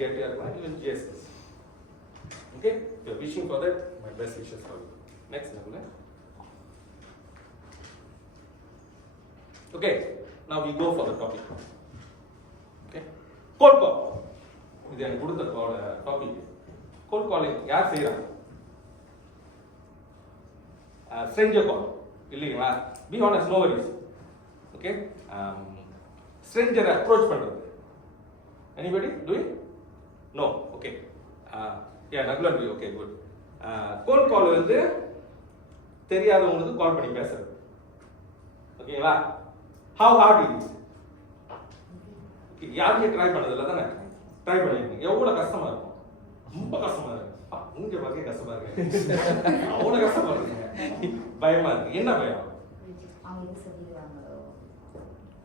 gap இருக்கலாம், even GSS. Okay, if you are wishing for that, my best wishes for you. Next level. Okay, now we go for the topic. Okay, cold call. இது எனக்கு கொடுத்த topic. Cold calling யார் செய்யறாங்க? Stranger call இல்லைங்களா? Be honest, no worries. Okay, stranger approach பண்றது. Anybody do it? No. Okay. Yeah, Naglan, okay, good. Cold call வந்து தெரியாதவங்களுக்கு கால் பண்ணி பேசுறது. ஓகேங்களா? How hard it is? யாருமே ட்ரை பண்ணதில்ல தானே? ட்ரை பண்ணிருக்கீங்க. எவ்வளவு கஷ்டமா இருக்கும்? ரொம்ப கஷ்டமா இருக்கு. மூஞ்ச பார்க்க கஷ்டமா இருக்கு. அவ்வளவு கஷ்டமா இருக்கு. பயமா இருக்கு. என்ன பயம்? அவங்க சொல்லிடுவாங்களோ.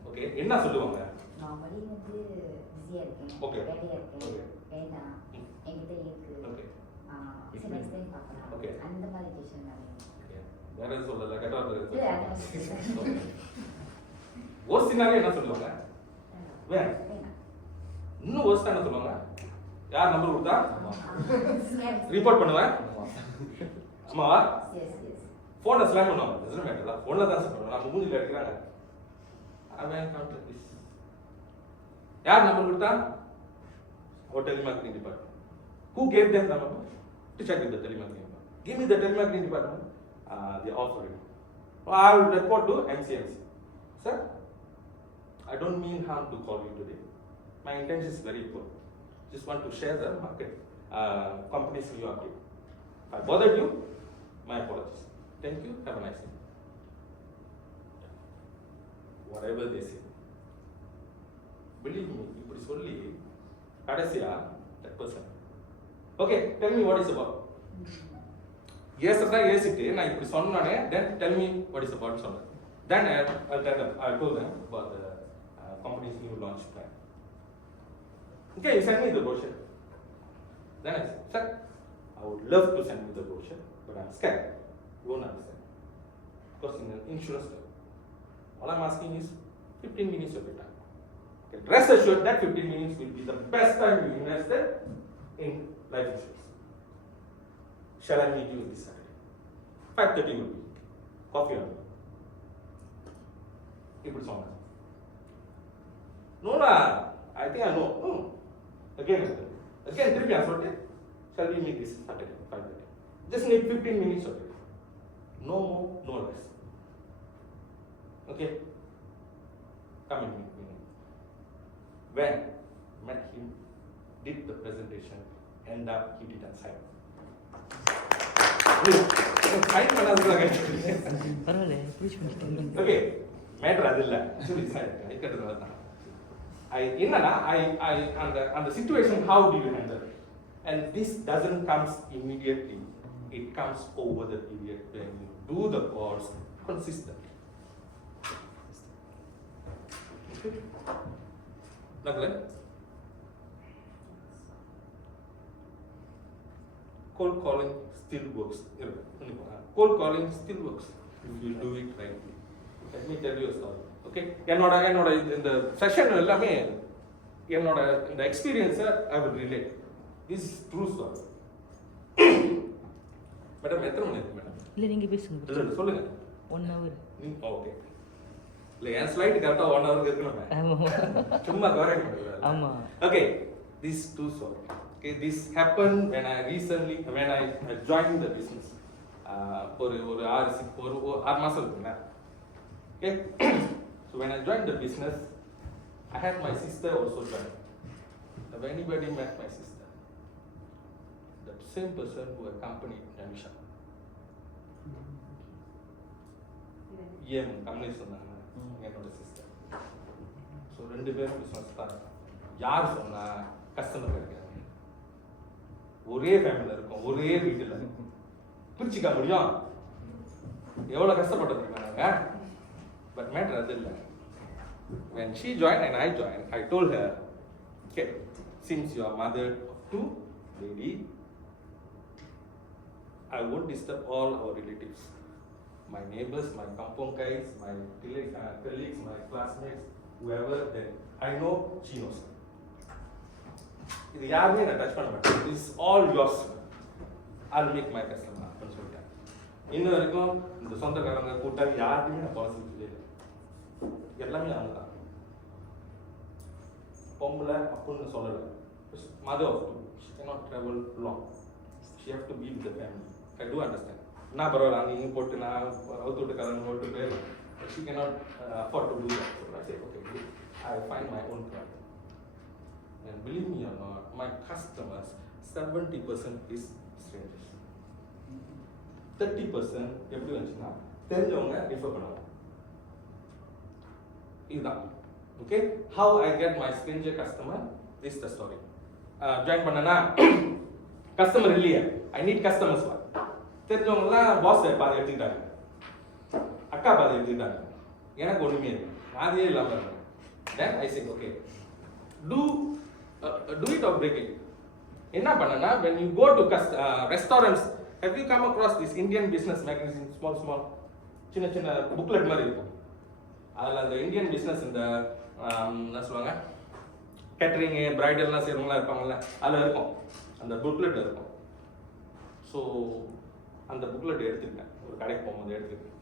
ஓகே, என்ன சொல்லுவாங்க? நார்மலி வந்து பிஸியா இருக்கேன். ஓகே. ரெடியா இருக்கேன். ஓகே. வேண்டாம். என்கிட்ட இருக்கு. ஓகே. சரி நெக்ஸ்ட் டைம் பார்க்கலாம். ஓகே. அந்த மாதிரி டிசிஷன் நான். ஓகே. வேற எதுவும் சொல்லல. கரெக்டா இருக்கு. இல்ல அதான். ஒரு சினாரியோ என்ன சொல்லுவாங்க? வேணாம். இன்னும் worst என்ன சொல்லுவாங்க? யார் நம்பர் கொடுத்தா? ரிப்போர்ட் பண்ணுவேன். ஆமாவா? Yes yes. போனை ஸ்லாம் பண்ணுவாங்க. டசன்ட் மேட்டர் தான். போன்ல தான் சொல்றாங்க. நம்ம மூஞ்சில அடிக்கறாங்க. அவன் கவுண்டர் திஸ். யார் நம்பர் கொடுத்தா? Our telemarketing department. Who gave them the number? To check with the telemarketing department. Give me the telemarketing department. They offer it. I will report to MCMC. Sir, I don't mean harm to call you today. My intention is very poor. Just want to share the market company's new update. If I bothered you, my apologies. Thank you. Have a nice day. Whatever they say. Believe me, இப்படி சொல்லி கடைசியா that person. Okay, tell me what is about. ஏசறதா ஏசிட்டு நான் இப்படி சொன்னானே, then tell me what is about சொன்னேன். Then I'll tell them, I'll told them about the company's new launch plan. Okay, you send me the brochure. Then I said, sir, I would love to send you the brochure, but I'm scared. You won't understand. Because in an insurance term, all I'm asking is 15 minutes of your time. Okay, rest assured that 15 minutes will be the best time you invested in life insurance. Shall I meet you this Saturday? 5:30 will be. Coffee on me. People saw me. No, I think I know. Again, திருப்பி நான் சொல்லிட்டு, shall we meet this Saturday, 5:30? Just need 15 minutes of it. No more, no less. Okay? Come and meet me. When met him, did the presentation, end up he didn't sign. Sign பண்ணாததுல பரவாயில்ல please பண்ணிட்டேன். Okay, matter அது இல்ல. Actually sign ஐக்கறதுனால தான். On the situation, how do you handle it? And this doesn't comes immediately. It comes over the period when you do the calls consistently. Naglan? Cold calling still works. Cold calling still works if you do it rightly. Let me tell you a story. Okay, என்னோட இந்த session எல்லாமே என்னோட இந்த எக்ஸ்பீரியன்ஸை I will relate. This is true story. Madam எத்தனை மணி இருக்கு madam? இல்லை நீங்கள் பேசுங்க. இல்லை சொல்லுங்க. 1 hour. ஓகே. இல்லை என் ஸ்லைடு கரெக்டாக 1 hour இருக்கணும். ஆமாம். சும்மா கவரேட் பண்ணுறது. ஆமாம். Okay, this true story. Okay, this happened when I joined the business. ஒரு 6 மாசம் இருக்குங்க. Okay. So when I joined the business, I had my sister also join. Have anybody met my sister? The same person who accompanied Anisha. company சொன்னாங்க என்னோட sister. So 2 பேரும் business தான். யார் சொன்னா customer இருக்காங்க, ஒரே ஃபேமிலியில் இருக்கும், ஒரே வீட்டில் பிரிச்சுக்க முடியும். எவ்வளோ கஷ்டப்பட்டிருக்கீங்க நாங்கள். பட் மேட்டர் அது இல்லை. When she joined and I joined, I told her, okay, since you are mother of 2 ladies, I won't disturb all our relatives. My neighbors, my kampung guys, my colleagues, my classmates, whoever, then I know she knows. இது யாருமே நான் touch பண்ண மாட்டேன். This is all yours. I'll make my customer அப்படின்னு சொல்லிட்டேன். இன்ன வரைக்கும் இந்த சொந்தக்காரங்க கூட்டாளி யாருமே நான் பாலிசி இல்லை, எல்லாமே அவங்க தான். பொம்பளை அப்படின்னு சொல்லலை, mother of two, she cannot travel long, she have to be with the family. I do understand. நான் பரவாயில்ல அங்கே இங்கே போட்டு நான் அவுத்து விட்டு கலந்து போட்டு she cannot afford to do that. So I say okay, I find my own product. And believe me or not, my customers 70% is strangers. 30% எப்படி வந்துச்சுன்னா தெரிஞ்சவங்க ரிஃபர் பண்ணுவாங்க. இதுதான். Okay, how I get my stranger customer, this is the story. Join பண்ணனா customer இல்லையா, I need customers. தெரிஞ்சவங்கலாம் pass பாதி எடுத்துக்கிட்டாங்க, அக்கா பாதி எடுத்துக்கிட்டாங்க, எனக்கு ஒன்றுமே இல்லை, பாதியே இல்லாமல் இருக்கேன். Then I say okay, do it or break it. என்ன பண்ணனா, when you go to restaurants, have you come across this Indian business magazine, small சின்ன சின்ன புக்லெட் மாதிரி இருக்கும். அதில் அந்த இந்தியன் பிஸ்னஸ் இந்த என்ன சொல்லுவாங்க, கேட்டரிங்கு பிரைடல்லாம் செய்கிறவங்களாம் இருப்பாங்கல்ல, அதில் இருக்கும், அந்த புக்லெட் இருக்கும். ஸோ அந்த புக்லெட் எடுத்துக்கிட்டேன், ஒரு கடைக்கு போகும்போது எடுத்துக்கிட்டேன்,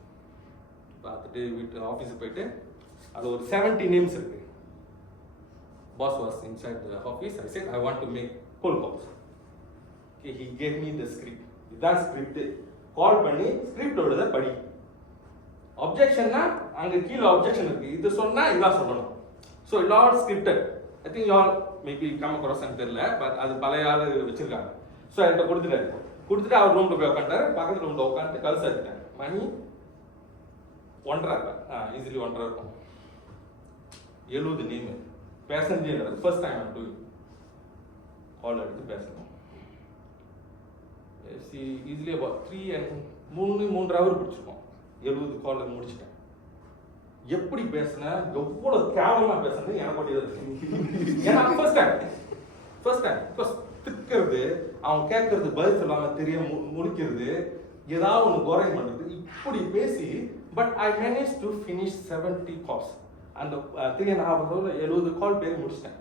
பார்த்துட்டு வீட்டு ஆஃபீஸுக்கு போயிட்டு அது ஒரு 70 நேம்ஸ் இருக்கு. Boss was inside the office. I said I want to make cold calls. Okay, he gave me the script. இதுதான் ஸ்கிரிப்ட். கால் பண்ணி ஸ்கிரிப்டோட படி. அப்ஜெக்ஷன்னா அங்கே கீழே அப்ஜெக்ஷன் இருக்கு, இது சொன்னா இதெல்லாம் சொல்லணும். So it all scripted. I think you all maybe come across எனக்கு தெரியல, பட் அது பழைய ஆள் வச்சிருக்காங்க. ஸோ என்கிட்ட கொடுத்துட்டு அவர் ரூம்ல போய் உட்காந்துட்டாரு. பக்கத்து ரூம்ல உட்காந்துட்டு கல்ஸ் அடிச்சிட்டாங்க. மணி 1:30 இருக்கும், ஈஸிலி 1:30 இருக்கும். 70 நேம் பேசஞ்சே first time I'm doing. Call எடுத்து பேசணும். ஈஸிலி அபவுட் 3 ஹவர் பிடிச்சிருக்கோம். 70 காலில் முடிச்சிட்டேன். எப்படி பேசுனேன், எவ்வளோ கேவலமாக பேசுனது எனக்கு மட்டும் ஏன்னா ஃபர்ஸ்ட் டைம் திக்கிறது, அவன் கேட்கறது பதில் சொல்லாமல் தெரிய முடிக்கிறது, ஏதாவது ஒன்று குறை பண்ணுறது, இப்படி பேசி but I manage to finish 70 calls. அந்த 3.5 ஹவர்ல 70 கால் பேர் முடிச்சிட்டேன்.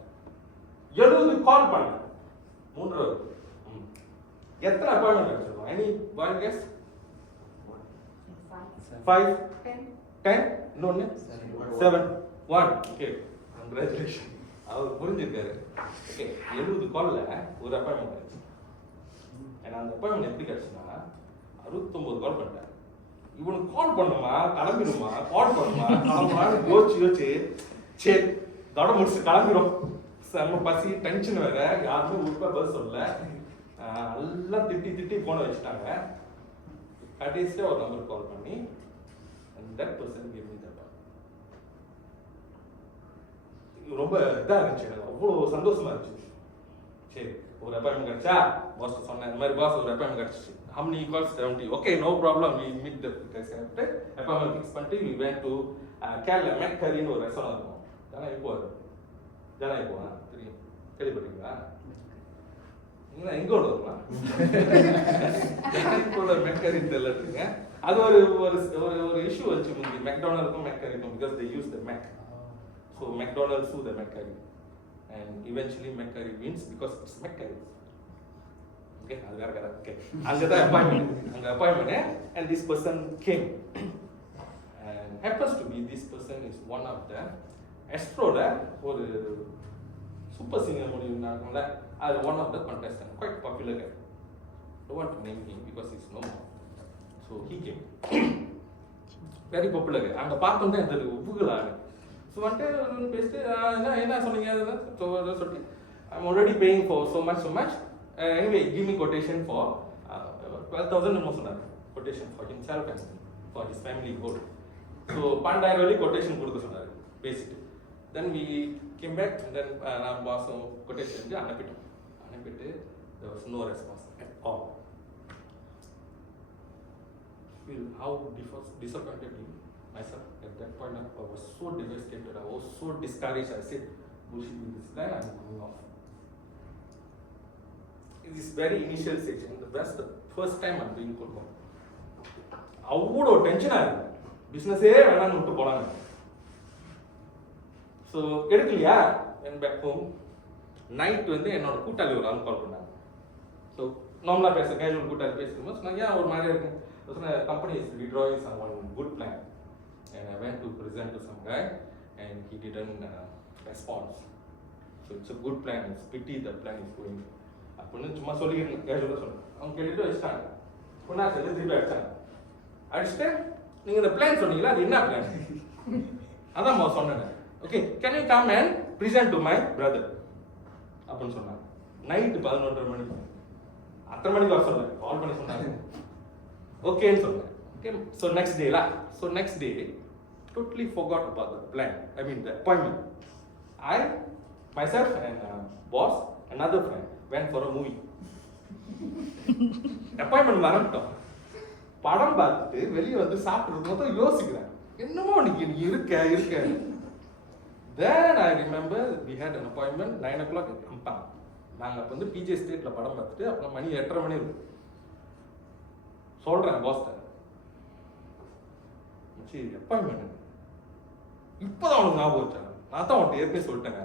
70 கால் பண்ணேன் 3 ஹவர். எத்தனை அப்பாயின்மெண்ட் கிடைச்சிருக்கோம்? Any wild guess? 5 10 இன்னொன்று 7 1. ஓகே, கங்க்ராச்சுலேஷன், அவர் புரிஞ்சிருக்காரு. ஓகே, 70 காலில் ஒரு அப்பாயின்மெண்ட் கிடைச்சு. ஏன்னா அந்த அப்பாயின்மெண்ட் எப்படி கிடைச்சுன்னா 69 கால் பண்ணிட்டேன். இவனுக்கு கால் பண்ணுமா, கிளம்பிடுமா, கால் பண்ணுமா, அவங்களால யோசிச்சு சரி தட முடிச்சு கிளம்பிடும். செம்ம பசி, டென்ஷன் வேற, யாருமே உறுப்பா பதில் சொல்லல, எல்லாம் திட்டி போன வச்சுட்டாங்க. கடைசியாக ஒரு நம்பர் கால் பண்ணி that person gave me that. ரொம்ப இதாக இருந்துச்சு, எனக்கு அவ்வளோ சந்தோஷமா இருந்துச்சு. சரி, ஒரு அப்பாயின்மெண்ட் கிடைச்சா பாஸ் சொன்னேன், இந்த மாதிரி பாஸ் ஒரு அப்பாயின்மெண்ட் கிடைச்சிச்சு. how many calls? 70. okay, no problem, we meet the appointment fix பண்ணிட்டு we went to கேரளா மெக்கரின்னு ஒரு ரெஸ்டாரண்ட் இருக்கும். ஜனா இப்போ தெரியும், கேள்விப்பட்டீங்களா? நீங்க எங்கோட இருக்கலாம் மெக்கரின்னு தெரியலங்க. அது ஒரு ஒரு இஷ்யூ வச்சு முந்தி மெக்டானல்டுக்கும் மெக்கரிக்கும், because they use the Mc. So McDonald sue the McCurry and eventually McCurry wins because it's McCurry. Okay, அது வேற கதை. ஓகே, அங்கே தான் appointment and this person came and happens to be this person is one of the Astroல ஒரு super singer முடிவு நடக்கும்ல, அது one of the contestant, quite popular guy. Don't want to name him because he's no more. So he came. Very popular guy. அங்கே பார்த்தோம்னா எனக்கு உப்புகளாக. So வந்துட்டு பேசிட்டு என்ன சொன்னீங்க சொல்லிட்டு I'm already paying for so much. Anyway, give me quotation for 12,000 என்னமோ சொன்னார். Quotation for himself and for his family goal. So 12,000 வரைக்கும் quotation கொடுக்க சொன்னார் பேசிட்டு. Then we came back and then நான் பாஸும் quotation அனுப்பிட்டு there was no response at all. Feel how disappointed myself at that point. I was so devastated, I was so discouraged. I said, bullshit with this guy, I'm going off. In this very initial stage, and that's the first time I'm doing cold call. அவ்வளோ டென்ஷனாக இருக்கு, பிஸ்னஸே வேணாம்னு விட்டு போனாங்க. So எடுக்கலையா, went back home, night வந்து என்னோட கூட்டாளி ஒரு ஆள் கால் பண்ணாங்க. ஸோ நார்மலாக பேச கேஷுவல் கூட்டாளி பேசும்போது சொன்னாங்க ஏன் ஒரு மாதிரியா இருக்கு. சொன்ன company is withdrawing some one good plan and I went to present to some guy and he didn't respond. So it's a good plan, it's pity the plan is going. அப்படின்னு சும்மா சொல்லிக்கிறேன் கேஷுவலாக சொன்னேன். அவங்க கேட்டுட்டு வச்சுட்டாங்க. பொண்ணா சொல்லி திருப்பி அடிச்சாங்க. அடிச்சுட்டு நீங்கள் இந்த பிளான் சொன்னீங்களா அது என்ன பிளான் அதான் சொன்னேன். Okay can you come and present to my brother அப்படின்னு சொன்னாங்க. நைட்டு 11:30 மணிக்கு அத்தனை மணிக்கு வர சொன்னேன். கால் பண்ணி சொன்னாங்க ஓகேன்னு சொன்னேன். ஓகே ஸோ நெக்ஸ்ட் டேலா so next day totally forgot about the plan, I mean the appointment. I myself and boss another friend went for a movie. appointment மறந்துட்டோம். படம் பார்த்துட்டு வெளியே வந்து சாப்பிட்றது மொத்தம் யோசிக்கிறேன் என்னமோ நீ இருக்க. Then I remember we had an appointment 9 o'clock at Ampang. நாங்கள் அப்போ வந்து பிஜே ஸ்டேட்டில் படம் பார்த்துட்டு அப்புறம் மணி 8:30 மணி இருக்கும். சொல்கிறேன் பாஸ்ட சரி அப்பாயின்மெண்ட் இப்போதான் அவனுக்கு ஞாபகம் வச்சாங்க. நான் தான் அவன்கிட்ட ஏற்கனவே சொல்லிட்டேங்க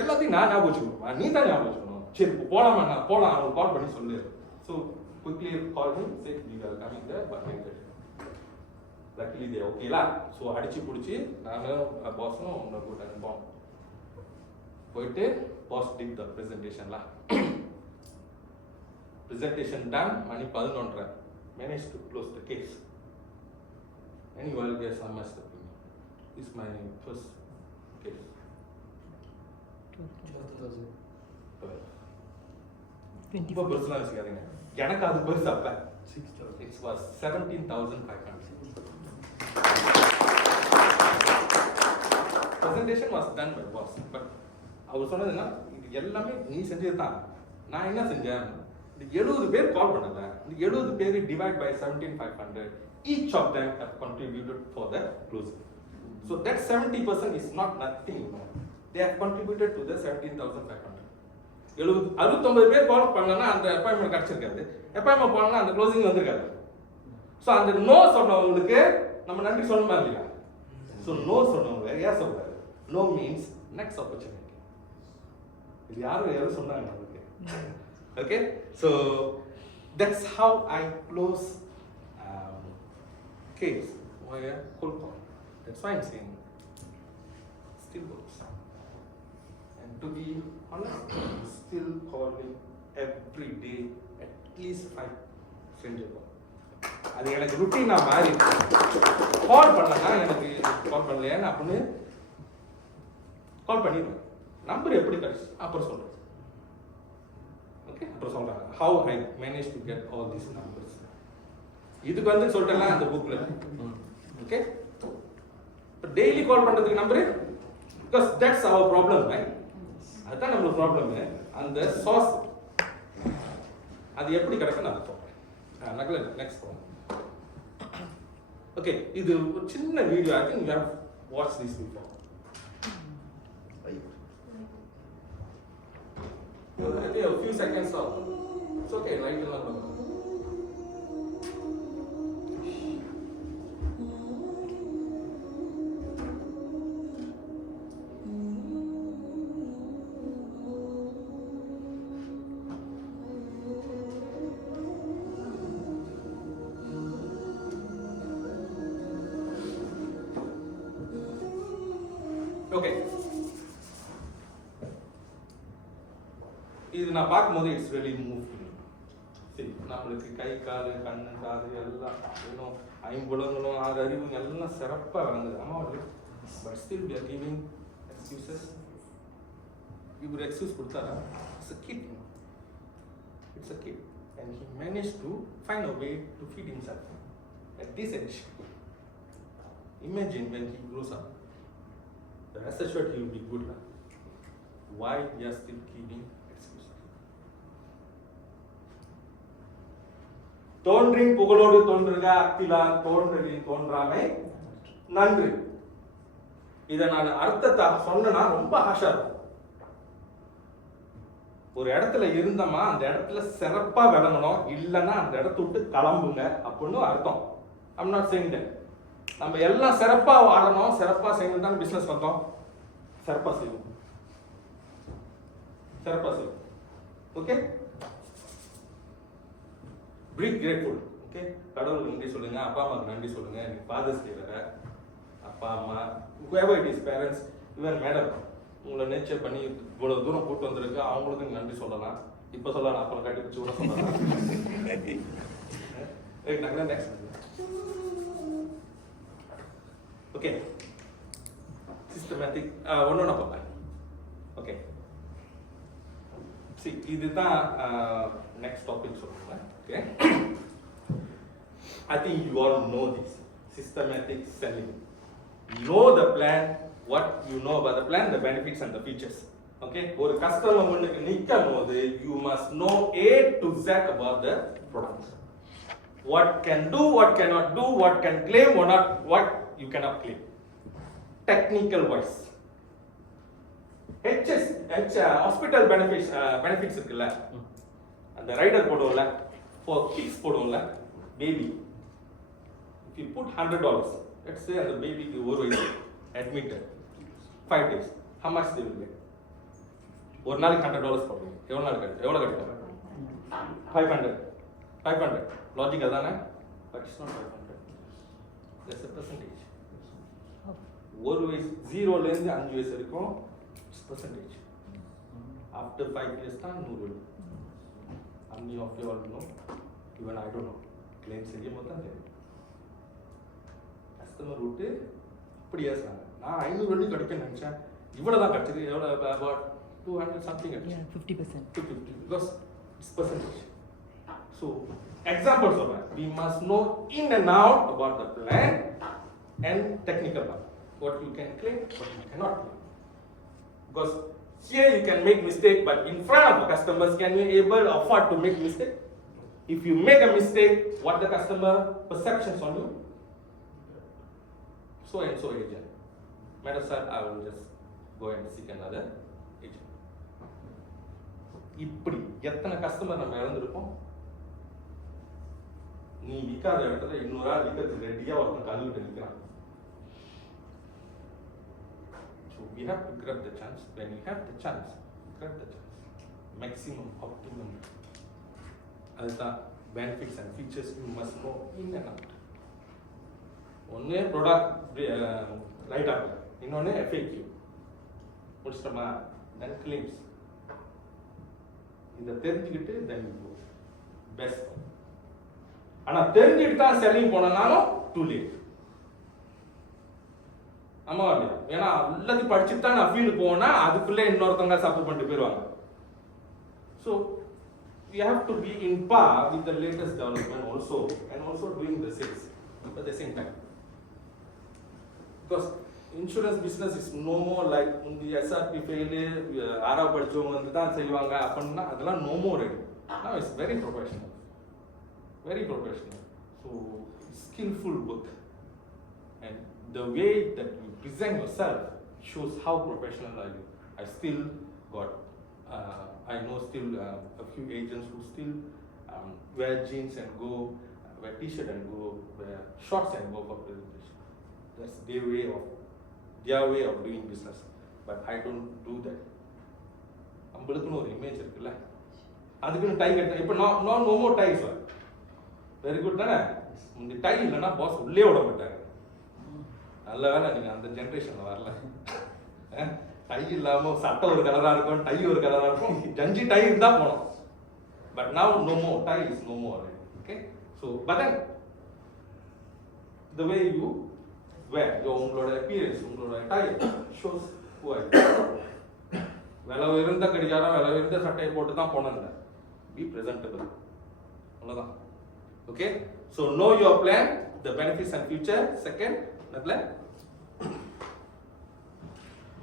எல்லாத்தையும் நான் ஞாபகம் வச்சுக்கணுமா நீ தான் ஞாபகம் வச்சுக்கணும். சரி இப்போ போகலாமா நான் போகலாம் அவனுக்கு கால் பண்ணி சொல்லு. So quickly call him, say we are coming there but we get luckily they okay la. So அடிச்சு புடிச்சு நானும் பாஸும் உன்னை கூட்ட அனுப்போம். போயிட்டு boss did the presentation la. Presentation done மணி 11:30 managed to close the case. Any well guess how much the premium? This is my first case. 12,000. 24 ரொம்ப பெருசுலாம் வச்சுக்காதீங்க. எனக்கு அது பெருசு அப்ப 6,000. It was 17,500. Presentation was done by boss. But அவர் சொன்னதுன்னா இது எல்லாமே நீ செஞ்சது தான். நான் என்ன செஞ்சேன் இந்த 70 பேர் கால் பண்ணல. இந்த 70 பேர் divide by 17,500. Each of them have contributed for the closing. So that 70% is not nothing. They have contributed to the 17,500. 69 பேர் கால் பண்ணலன்னா அந்த அப்பாயின்மெண்ட் கிடைச்சிருக்காது. அப்பாயின்மெண்ட் போனா அந்த க்ளோசிங் வந்திருக்காது. ஸோ அந்த நோ சொன்னவங்களுக்கு நம்ம நன்றி சொல்லணுமா இல்லையா? ஸோ நோ சொன்னவங்க ஏன் சொல்றாரு? No means next opportunity. இது யாரும் சொன்னாங்க நமக்கு. Okay so that's how I close case via cold call. That's why I'm saying still works. And to be honest, I'm still calling every day at least 5 strangers. அது எனக்கு ருட்டீனா மாறி கால் பண்ணனா எனக்கு கால் பண்ணலையா அப்படின்னு கால் பண்ணிடுவேன். நம்பர் எப்படி கிடைச்சு அப்புறம் சொல்றேன். ஓகே அப்புறம் சொல்றேன் how I managed to get all these numbers. இதுக்கு வந்து சொல்லிட்டேன்னா அந்த புக்ல ஓகே டெய்லி கால் பண்றதுக்கு number because that's our problem right. அதுதான் நம்மளோட ப்ராப்ளம். அந்த சாஸ் அது எப்படி கிடைக்கும் நான் சொல்றேன். நகல நெக்ஸ்ட் ஓகே இது ஒரு சின்ன video. I think you have watch this before. I think a few seconds of it's okay light will not come. Okay. இது நான் பார்க்கும்போது இட்ஸ் ரியலி மூவ். சரி நம்மளுக்கு கை கால் கண்ணு காது எல்லாம் இன்னும் ஐம்புலங்களும் 6 அறிவும் எல்லாம் சிறப்பாக வளர்ந்தது. ஆமாம் but still we are giving excuses. இவர் எக்ஸ்கியூஸ் கொடுத்தாரா? It's a kid. It's a kid and he manage to find a way to feed himself at this age. Imagine when he grows up. Rest assured he will be good. Why we are still giving excuses? தோன்றின் புகழோடு தோன்றுக அத்திலான் தோன்றலில் தோன்றாமை நன்று. இதை நான் அர்த்தத்தை சொன்னா ரொம்ப ஆஷா இருக்கும். ஒரு இடத்துல இருந்தோமா அந்த இடத்துல சிறப்பா விளங்கணும், இல்லைன்னா அந்த இடத்த விட்டு கிளம்புங்க அப்படின்னு அர்த்தம். I'm not saying that. நம்ம எல்லாம் சிறப்பா வாழணும், சிறப்பா செய்யணும் தான் பிசினஸ் வந்தோம். சிறப்பா செய்வோம். சிறப்பா சொல்லு. Okay, be grateful. ஓகே, கடவுளுக்கு நன்றி சொல்லுங்க, அப்பா அம்மாவுக்கு நன்றி சொல்லுங்க. எனக்கு ஃபாதர்ஸ் டே வேற, அப்பா அம்மா whoever it is, parents, even madam உங்களை நேச்சர் பண்ணி இவ்வளவு தூரம் கூட்டு வந்திருக்கு, அவங்களுக்கும் நன்றி சொல்லலாம். இப்போ சொல்லலாம், அப்புறம் கட்டி பிடிச்சி கூட சொல்லலாம். நெக்ஸ்ட். ஓகே, சிஸ்டமேட்டிக் ஒன்று நான் பார்ப்பேன். ஓகே, see இதுதான் next topic சொல்லுங்க. Okay, I think you all know this systematic selling. Know the plan, what you know about the plan, the benefits and the features. Okay, ஒரு customer முன்னுக்கு நிக்கும் போது you must know A to Z about the product. What can do, what cannot do, what can claim, what you cannot claim. Technical wise. Hospital benefits இருக்குல்ல, அந்த rider போடுவோம்ல, for kids போடுவோம்ல, baby. If you put $100, let's say அந்த பேபிக்கு ஒரு வயசு admitted 5 days, how much they will get? ஒரு நாளைக்கு $100 போடுவீங்க, எவ்வளவு நாள் கிடைக்கும்? எவ்வளவு கிடைக்கும்? 500. லாஜிக்கல் தானே? But it's not 500. There's a percentage. ஒரு வயசு 0 ல இருந்து 5 வயசு வரைக்கும் percentage. After 5 years தான் 100. How many of you all know? Even I don't know. Claim செய்யும் போது தான் தெரியும். கஸ்டமர் விட்டு அப்படி ஏசுறாங்க, நான் 500 கிடைக்கும்னு நினைச்சேன், இவ்வளவு தான் கிடைச்சது. எவ்வளவு? about 200 something. Yeah, 50%. 50 because it's percentage. So example சொல்றேன், we must know in and out about the plan and technical part, what you can claim, what you cannot claim. Because here you can make mistake, but in front of the customers, can you able afford to make mistake? If you make a mistake, what the customer perceptions on you? So and so agent. Madam sir, I will just go and seek another agent. இப்படி எத்தனை customer நம்ம இழந்திருக்கோம்? நீ விற்காத இடத்துல இன்னொரு ஆள் விற்கிறதுக்கு ரெடியா ஒருத்தன் கல்விட்டு நிற்கிறான். So we have to grab the chance. When you have the chance, grab the chance. Maximum, optimum. அதுதான் benefits and features you must know in and out. ஒன்று ப்ராடக்ட் ரைட் ஆகுது, இன்னொன்று FAQ முடிச்சிட்டோமா, தென் கிளைம்ஸ். இதை தெரிஞ்சுக்கிட்டு தென் பெஸ்ட். ஆனால் தெரிஞ்சுக்கிட்டு தான் selling போனாலும் டூ லேட். ஆமா இல்லையா? ஏன்னா எல்லாத்தையும் படிச்சுட்டு தான் நான் ஃபீல்டு போனா அதுக்குள்ளே இன்னொருத்தவங்க சப்போர்ட் பண்ணிட்டு போயிடுவாங்க. So you have to be in par with the latest development also, and also doing the sales at the same time. Because insurance business is no more like the SRP failure, ஆரா படிச்சவங்க வந்து தான் செய்வாங்க அப்படின்னா அதெல்லாம் no more ready. Now it's very professional. So skillful work, and the way that you present yourself shows how professional are you. I still got I know still a few agents who still wear jeans and go, wear t-shirt and go, wear shorts and go for presentation. That's their way of doing business. But I don't do that. நம்மளுக்குன்னு ஒரு image இருக்குல்ல, அதுக்குன்னு tie கட்ட. இப்போ no more ties. Very good தானே? இந்த tie இல்லைன்னா pass உள்ளே விட மாட்டாங்க. நல்ல வேலை நீங்கள் அந்த ஜென்ரேஷனில் வரல. டை இல்லாமல் சட்டை ஒரு கலராக இருக்கும், டை ஒரு கலராக இருக்கும், ஜஞ்சி டை இருந்தால் போனோம். But now no more tie is no more. Okay, so but then the way you wear, உங்களோட appearance, உங்களோட attire shows who are you. விலை உயர்ந்த கடிகாரம், விலை உயர்ந்த சட்டையை போட்டு தான் போனதில்லை. Be presentable. அவ்வளோதான். Okay, so know your plan, the benefits and future. Second, the plan.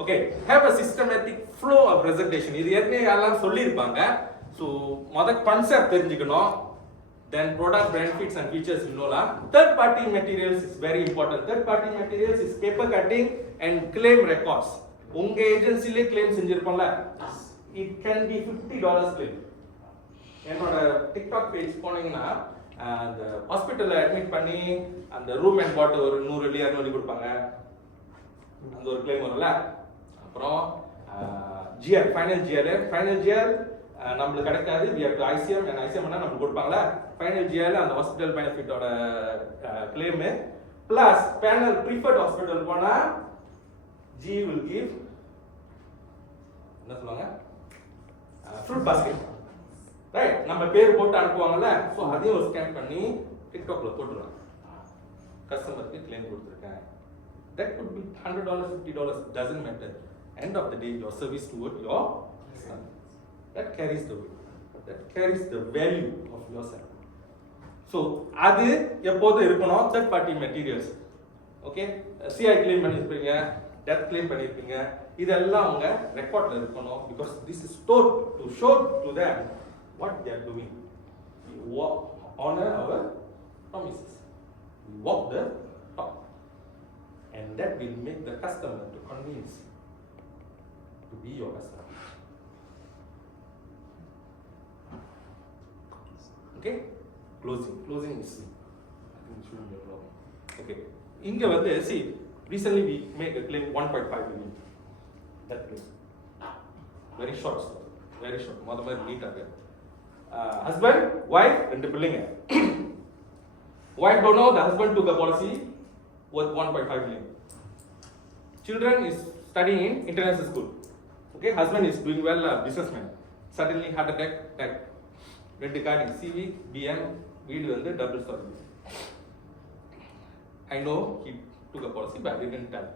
Okay, have a systematic flow of presentation. இது ஏற்கனவே எல்லாரும் சொல்லியிருப்பாங்க. ஸோ முதல் கான்செப்ட் தெரிஞ்சுக்கணும். Then product benefits and features you know la. Third party materials is very important. Third party materials is paper cutting and claim records. உங்க ஏஜென்சிலே claim செஞ்சிருப்போம்ல, it can be $50 claim. என்னோட TikTok page போனீங்கன்னா அந்த ஹாஸ்பிட்டல்ல admit பண்ணி அந்த room and பாட் ஒரு 100 200 கொடுப்பாங்க. அந்த ஒரு கிளைம் வரும்ல. அப்புறம் GL, final GL நம்மளுக்கு கிடைக்காது, we have to ICM and ICM னா நமக்கு கொடுப்பாங்களா, final GL அந்த hospital பெனிஃபிட்டோட claim plus panel preferred hospital போனா G will give என்ன சொல்லுவாங்க, fruit basket, right? நம்ம பேர் போட்டு அனுப்புவாங்கல்ல, ஸோ அதையும் ஒரு ஸ்கேன் பண்ணி டிக்டாக்ல போட்டுருவாங்க, கஸ்டமருக்கு claim கொடுத்துருக்கேன். That could be $100, $50, doesn't matter. End of the day, your service toward your customer. That carries the weight. That carries the value of yourself. So, அது எப்போதும் இருக்கணும் third party materials. Okay? CI claim பண்ணிருப்பீங்க, death claim பண்ணிருப்பீங்க, இதெல்லாம் உங்க ரெக்கார்ட்ல இருக்கணும், because this is stored to show to them what they are doing. We honor our promises. We walk the talk. And that will make the customer to convince to be your customer. Okay? Closing is C. I think it shouldn't be a problem. Okay. Inga வந்து see, recently we make a claim 1.5 million. That claim. Very short story. Very short. மொத மாதிரி நீட்டாக. Husband, wife, ரெண்டு பிள்ளைங்க. Wife don't know the husband took a policy worth 1.5 million. Children is studying in international school. Okay, husband is doing well, businessman. Suddenly heart attack. ரெண்டு காடி CV, BM, வீடு வந்து double story. I know he took a policy, but I didn't tell.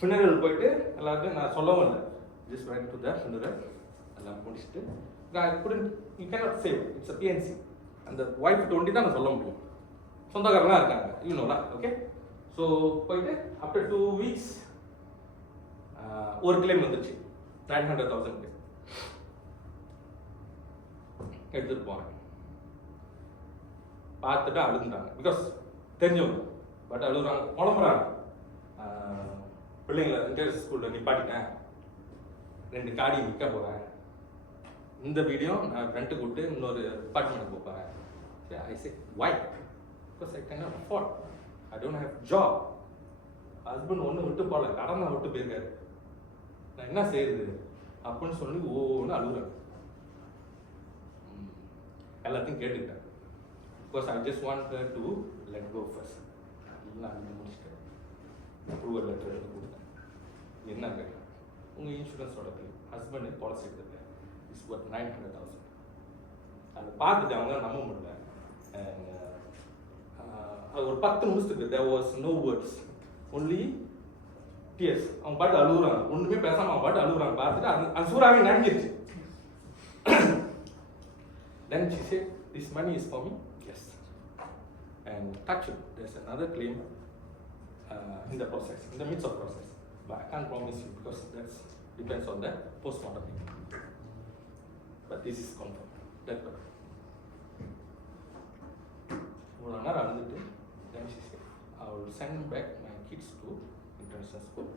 Funeral போயிட்டு எல்லாருக்கும் நான் சொல்லவும் இல்லை. Just went to the funeral. எல்லாம் முடிச்சிட்டு I couldn't, you cannot say, it's a PNC. அந்த wife ஒண்டி தான் நான் சொல்ல முடியும். சொந்தக்காரங்களாம் இருக்காங்க, you know that, okay? So போயிட்டு after 2 weeks ஒரு claim வந்துச்சு 900,000 எடுத்துட்டு போனேன். பார்த்துட்டு அழுதுட்டாங்க, பிகாஸ் தெரிஞ்சவங்க, பட் அழுகுறாங்க, புலம்புறாங்க. பிள்ளைங்களை இன்டர்நேஷனல் ஸ்கூலில் நிப்பாட்டிட்டேன், 2 காடி விற்க போகிறேன், இந்த வீடியோ நான் ரெண்ட்டு கூப்பிட்டு இன்னொரு அப்பார்ட்மெண்ட்டுக்கு போகிறேன். I say, why? Because I cannot afford. I don't have job. Husband ஒன்று விட்டு போகல, கடனை விட்டு போயிருக்காரு, நான் என்ன செய்யுது அப்படின்னு சொல்லி ஒன்று அழுகுறேன். எல்லாத்தையும் கேட்டுக்கிட்டேன், because I just want her to let go first. எல்லாம் அழுது முடிச்சுட்டேன், அப்ரூவல் லெட்டர் எழுதி கொடுத்தேன். என்ன கேட்டேன், உங்கள் இன்சூரன்ஸோட கிளைம் ஹஸ்பண்டு பாலிசி எடுத்துருக்கேன், இட்ஸ் ஒர்த் 900,000. அதை பார்த்துட்டு அவங்க நம்ப முடியல. அது ஒரு 10 நிமிஷத்துக்கு there was no words, only tears. அவங்க பாட்டு அழுகுறாங்க, ஒன்றுமே பேசாமல் அவங்க பாட்டு அழுகுறாங்க. பார்த்துட்டு அது சூறாவே நனைஞ்சிருச்சு. Then she said, this money is for me? Yes. And touch it, there's another claim in the process, in the midst of process. But I can't promise you because that depends on the postmortem. But this is confirmed. That way. ஒரு நேரம் அழுதுட்டு, then she said, I will send back my kids to international school.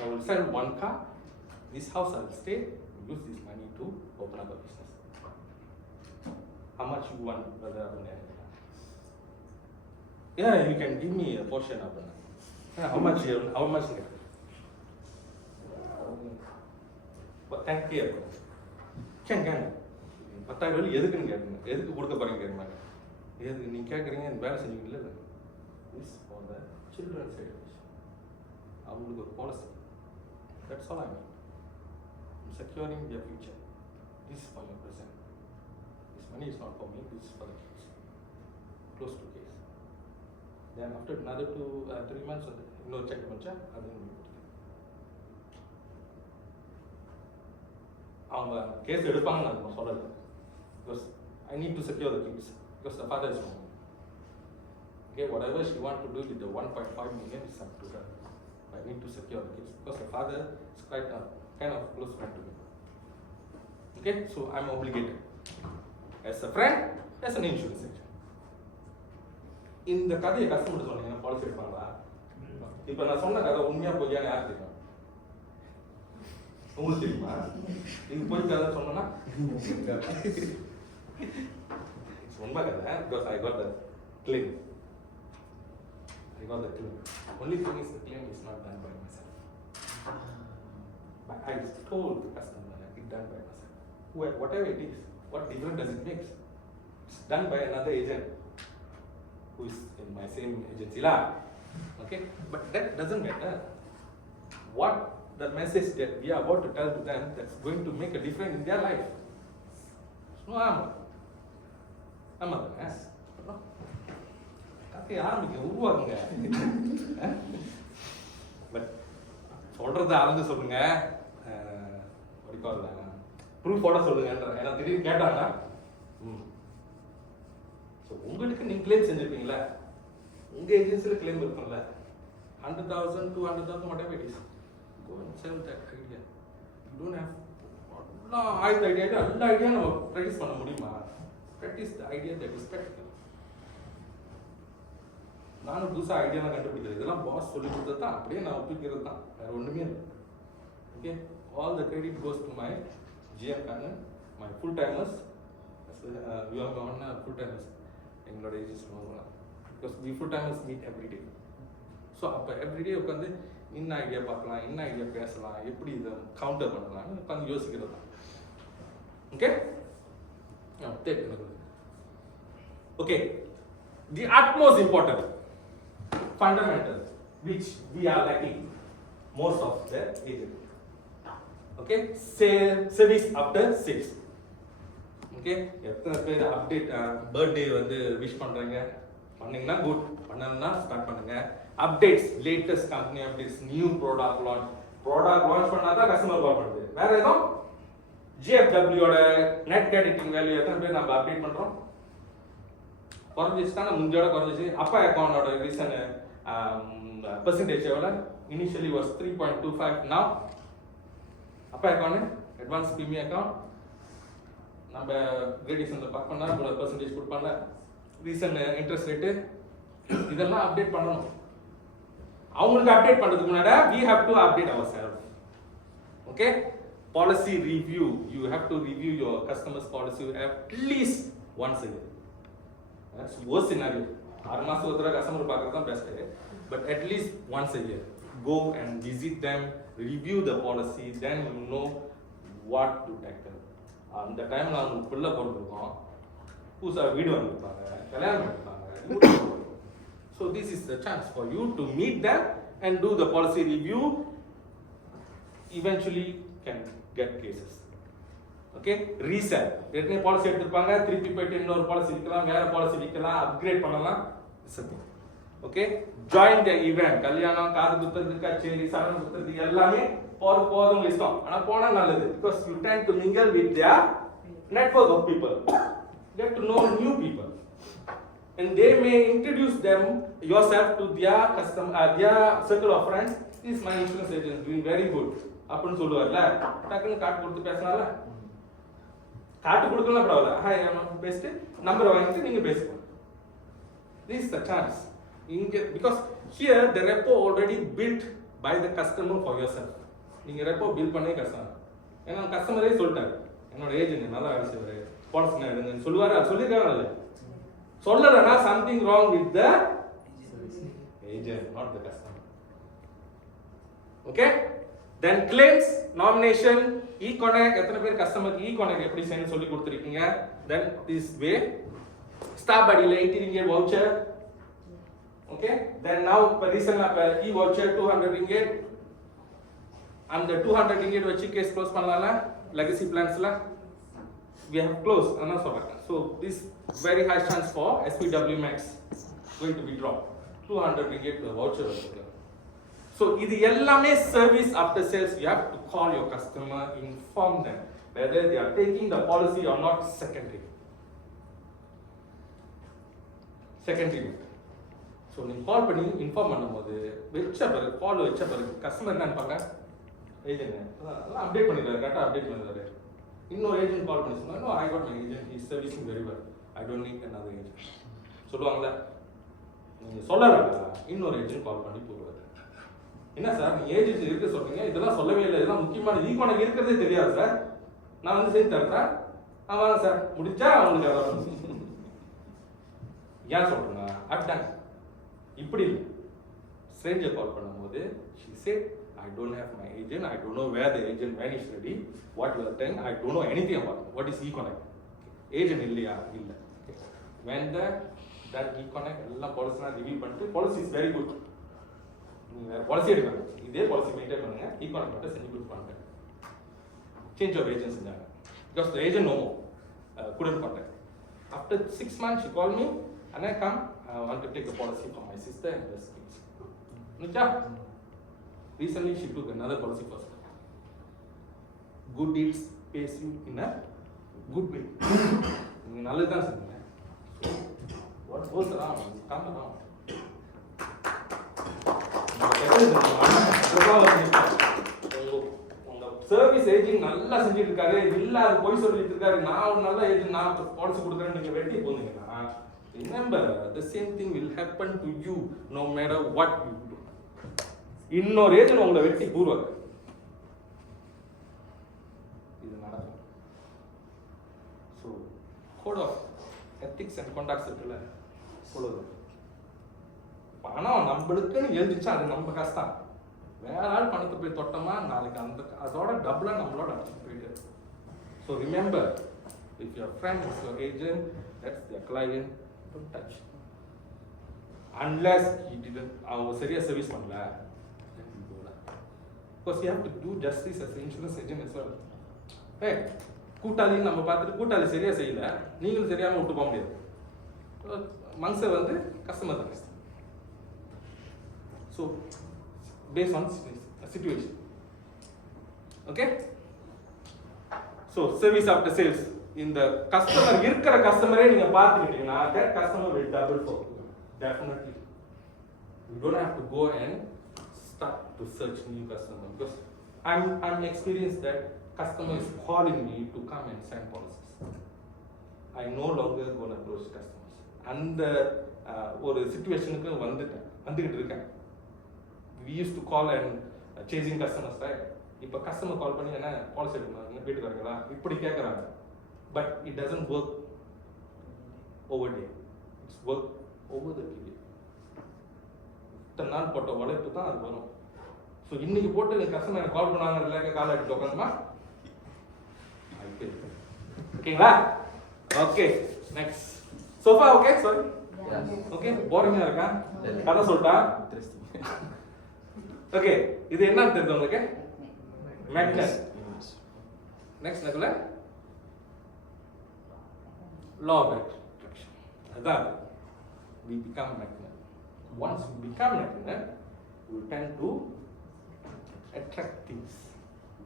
I will sell 1 car. This house I will stay. Use this money to open up a business. How much you want, brother? Yeah, you can give me a portion of it. Yeah, how much? How much? But 10K. Can. 10,000 எதுக்குன்னு கேட்குங்க, எதுக்கு கொடுக்க போறீங்க கேட்குறாங்க. எதுக்கு நீங்கள் கேட்குறீங்க, இந்த வேலை செஞ்சீங்கல்ல, is for the children's education. அவங்களுக்கு ஒரு policy. That's all I mean. Securing their future. This for your present. This money is not for me, this is for the kids. Close to case. Then after another 3 months, இன்னொரு check பண்ணிச்சா அது அவங்க case எடுப்பாங்கன்னு நான் சொல்லலை. Because I need to secure the kids. Because the father is home. Okay, whatever she wants to do with the 1.5 million is up to her. I need to secure the kids because the father is quite kind of close friend to me. Okay, so I'm obligated as a friend, as an insurance agent. இந்த கதையை customer சொன்னீங்க, policy எடுப்பாங்களா? இப்போ நான் சொன்ன கதை உண்மையா பொய்யான்னு யார் தெரியும்? உங்களுக்கு தெரியுமா? நீங்க போய் கதை சொன்னா உண்மை கதை. Because I got the claim. Only thing is the claim is not done by myself. But I told the customer done by myself. Whatever it is, what difference does it make? It's done by another agent who is in my same agency lah. Okay, but that doesn't matter. What the message that we are about to tell to them that's going to make a difference in their life. No harm. Yes. Okay, ஆரம்பிங்க உருவாக்குங்க. But சொல்றத அளந்து சொல்லுங்க. படிக்காத ப்ரூஃபோட சொல்லுங்கன்ற. ஏன்னா திடீர்னு கேட்டாங்க. So உங்களுக்கு நீங்க கிளைம் செஞ்சிருப்பீங்களா? உங்க ஏஜென்சியில் கிளைம் இருக்கும்ல. 100,000, 200,000, whatever it is. Go and sell that idea. You don't have ஆயிரத்து ஐடியா எல்லா ஐடியா நம்ம ப்ராக்டிஸ் பண்ண முடியுமா? Practice the idea that is practical. நானும் புதுசாக ஐடியாலாம் கண்டுபிடிக்கிறது இதெல்லாம் பாஸ் சொல்லி கொடுத்தது தான் அப்படியே நான் ஒப்பிக்கிறது தான், வேறு ஒன்றுமே இல்லை. Okay, all the credit goes to my GM Kannan, my full timers. You are one full timers எங்களோட ஏஜென்சி வாங்கலாம். Because we full timers meet everyday. So அப்போ எவ்ரிடே உட்காந்து என்ன ஐடியா பார்க்கலாம், என்ன ஐடியா பேசலாம், எப்படி இதை கவுண்டர் பண்ணலாம்னு உட்காந்து யோசிக்கிறது தான். Okay, okay, the utmost important fundamentals which we are lacking most of the agent. Okay, service after sales. Okay, எத்தனை பேர் அப்டேட் பர்த்டே வந்து விஷ் பண்றீங்க? பண்ணீங்கன்னா குட், பண்ணலன்னா ஸ்டார்ட் பண்ணுங்க. Updates, latest company updates, new product launch பண்ணாதான் customer கால் பண்ணுது. வேற எதுவும் ஜிஎஃப்டபிள்யூட நெட் கிரெடிட்டிங் வேல்யூ எத்தனை பேர் நம்ம அப்டேட் பண்றோம்? குறைஞ்சிச்சு தானே, முந்தியோட குறைஞ்சிச்சு. அப்பா அக்கௌண்டோட ரீசன் பெர்சன்டேஜ் எவ்வளோ? Initially was 3.25. now அப்பா அக்கௌண்ட் அட்வான்ஸ் ப்ரீமியம் அக்கௌண்ட் நம்ம கிரேடியேஷனில் பார்க்க பண்ணால் இவ்வளோ பெர்சன்டேஜ் கொடுப்பாங்க. ரீசன் இன்ட்ரெஸ்ட் ரேட்டு இதெல்லாம் அப்டேட் பண்ணணும். அவங்களுக்கு அப்டேட் பண்ணுறதுக்கு முன்னாடி we have to update ourselves. Okay, policy review, you have to review your customers policy at least once a year. That's worst scenario. 6 மாசம் ஒரு தடவை கஸ்டமர் பார்க்கறது தான் best. But at least once a year, go and visit them, review the policy, then you know what to tackle. அந்த டைம்ல அவங்க புள்ள போட்டுருக்கோம், புதுசா வீடு வந்துருப்பாங்க, கல்யாணம் பண்ணிருப்பாங்க. So this is the chance for you to meet them and do the policy review. Eventually can get cases. Okay, resell. ஏற்கனவே பாலிசி எடுத்துப்பாங்க, திருப்பி போயிட்டு இன்னொரு பாலிசி விற்கலாம், வேற பாலிசி விற்கலாம், அப்கிரேட் பண்ணலாம். சத்தியம். ஓகே, ஜாயின் தி ஈவென்ட். கல்யாணம், காது குத்துறது, கச்சேரி, சரணம் குத்துறது எல்லாமே போதும் இஷ்டம். ஆனா போனா நல்லது. Because you tend to mingle with their network of people. Get to know new people. And they may introduce them yourself to their their circle of friends. This is my insurance agent doing very good. அப்படின்னு சொல்லுவார்ல, டக்குன்னு காட்டு கொடுத்து பேசினால, காட்டு கொடுக்கலாம் பரவாயில்ல, hi பேசிட்டு நம்பரை வாங்கிட்டு நீங்க பேசுங்க. This is the chance. Because here the repo already built by the customer for yourself. நீங்க ரெப்போ பில்ட் பண்ணே கஸ்டமர். ஏன்னா கஸ்டமரே சொல்லிட்டாரு, என்னோட ஏஜென்ட் நல்லா வேலை செய்வாரு, பாலிசி எடுங்கன்னு சொல்லுவாரு. அது சொல்லியிருக்காங்கல்ல, சொல்லலன்னா something wrong with the agent, not the customer. Okay, then claims, nomination, e-connect. எத்தனை பேர் கஸ்டமருக்கு e-connect எப்படி செய்யணும் சொல்லி கொடுத்துருக்கீங்க? Then this way, Star Buddyல 80 ringgit voucher. Okay, then now recently e-voucher 200 ringgit. அந்த 200 ringgit வச்சு கேஸ் க்ளோஸ் பண்ணலாம்ல legacy plansல. We have closed, அதான் சொல்றேன். So this very high chance for SPW Max going to be dropped. 200 ringgit voucher இருக்கு. So இது எல்லாமே service after sales. You have to call your customer, inform them whether they are taking the policy or not. Secondary. So நீங்க கால் பண்ணி inform பண்ணும்போது வெச்ச பிறகு கால் வச்ச பிறகு கஸ்டமர் என்ன நினைப்பாங்க, ஏஜென்ட் அதெல்லாம் அப்டேட் பண்ணிடுறாரு, கரெக்டாக அப்டேட் பண்ணிடுறாரு. இன்னொரு ஏஜென்ட் கால் பண்ணி சொன்னா, I got my agent, is servicing very well, I don't need another agent சொல்லுவாங்களே. நீங்கள் சொல்லலாங்க, இன்னொரு ஏஜென்ட் கால் பண்ணி போடுவார். என்ன சார் நீங்கள் ஏஜென்சி இருக்க சொல்றீங்க, இதெல்லாம் சொல்லவே இல்லை, இதெல்லாம் முக்கியமான ஈகோனக்கு இருக்கிறதே தெரியாது சார், நான் வந்து செஞ்சு தரேன் சார். வாங்க சார், முடிச்சா அவங்களுக்கு அதான் ஏன் சொல்றேன்னா அப்டன் இப்படி இல்லை. ஸ்ட்ரேஞ்சர் கால் பண்ணும்போது she said I don't have my agent, I don't know where the agent, when is ready, what you are telling, I don't know anything about it. What is e-connect? Agent இல்லையா? இல்லை. When that e-connect எல்லாம் policy review பண்ணிட்டு, policy is very good. நீங்கள் policy எடுக்கணும், இதே policy maintain பண்ணுங்க, e-connect மட்டும் செஞ்சு கொடுப்பாங்க. Change of agent செஞ்சாங்க. Because the agent no more, couldn't contact. After 6 months she called me, and I come, I want to take the policy from my sister and just kids. Recently she took another policy first. Good deeds pays you in a good way. You know that something. So what goes around come around. உங்க service agent நல்லா செஞ்சுட்டு இருக்காரு, இல்ல அது போய் சொல்லிட்டு இருக்காரு, நான் ஒரு நல்ல ஏஜென்ட் நான் பாலிசி கொடுக்குறேன்னு நீங்க வெட்டி போனீங்கன்னா, remember the same thing will happen to you no matter what you do. இன்னொரு ஏஜென்ட் உங்களை வெட்டி கூறுவாங்க. இது நடக்கும். So code of ethics and contacts இருக்குல்ல, சொல்லுது பணம் நம்மளுக்குன்னு எழுதிச்சா அது நம்ம கஷ்டம். வேற ஆள் பணத்தை போய் தொட்டோமா நாளைக்கு அந்த அதோட டபுளாக நம்மளோட அடிச்சுட்டு போயிட்டு. So remember, if your friend is your agent, that's your client, don't touch unless he didn't, அவங்க சரியாக சர்வீஸ் பண்ணல. Because you have to do justice as an insurance agent as well. Hey, கூட்டாளின்னு நம்ம பார்த்துட்டு கூட்டாளி சரியாக செய்யல, நீங்களும் சரியாமல் விட்டு போக முடியாது. மங்ஸை வந்து கஸ்டமர் தான். So based on situation. Okay? So service after sales. இந்த கஸ்டமர் இருக்கிற கஸ்டமரே நீங்க பார்த்துக்கிட்டீங்கன்னா that customer will double for you. Definitely. You don't have to go and start to search new customer, because I'm experienced that customer is calling me to come and sign policies. I no longer going to approach customers. அந்த ஒரு சிச்சுவேஷனுக்கு வந்துகிட்டு இருக்கேன். We used to call and chasing customers, right? இப்போ customer கால் பண்ணி என்ன policy எடுக்கணும் வீட்டுக்கு வரீங்களா இப்படி கேட்குறாங்க. But it doesn't work over day, it's work over the period. இத்தனை நாள் போட்ட உழைப்பு தான் அது வரும். ஸோ இன்னைக்கு போட்டு நீங்கள் கஸ்டமர் எனக்கு கால் பண்ணாங்க இல்லை கால் எடுத்து உட்காந்துமா ஓகேங்களா? Okay next sofa. Okay sorry, okay போரிங்கா இருக்கா? கதை சொல்லிட்டா? ஓகே, இது என்னன்னு தெரியுது உங்களுக்கு? மேக்னெட். நெக்ஸ்ட் நெக்ல law of attraction. அதான் we become magnet. Once we become magnet, we tend to attract things.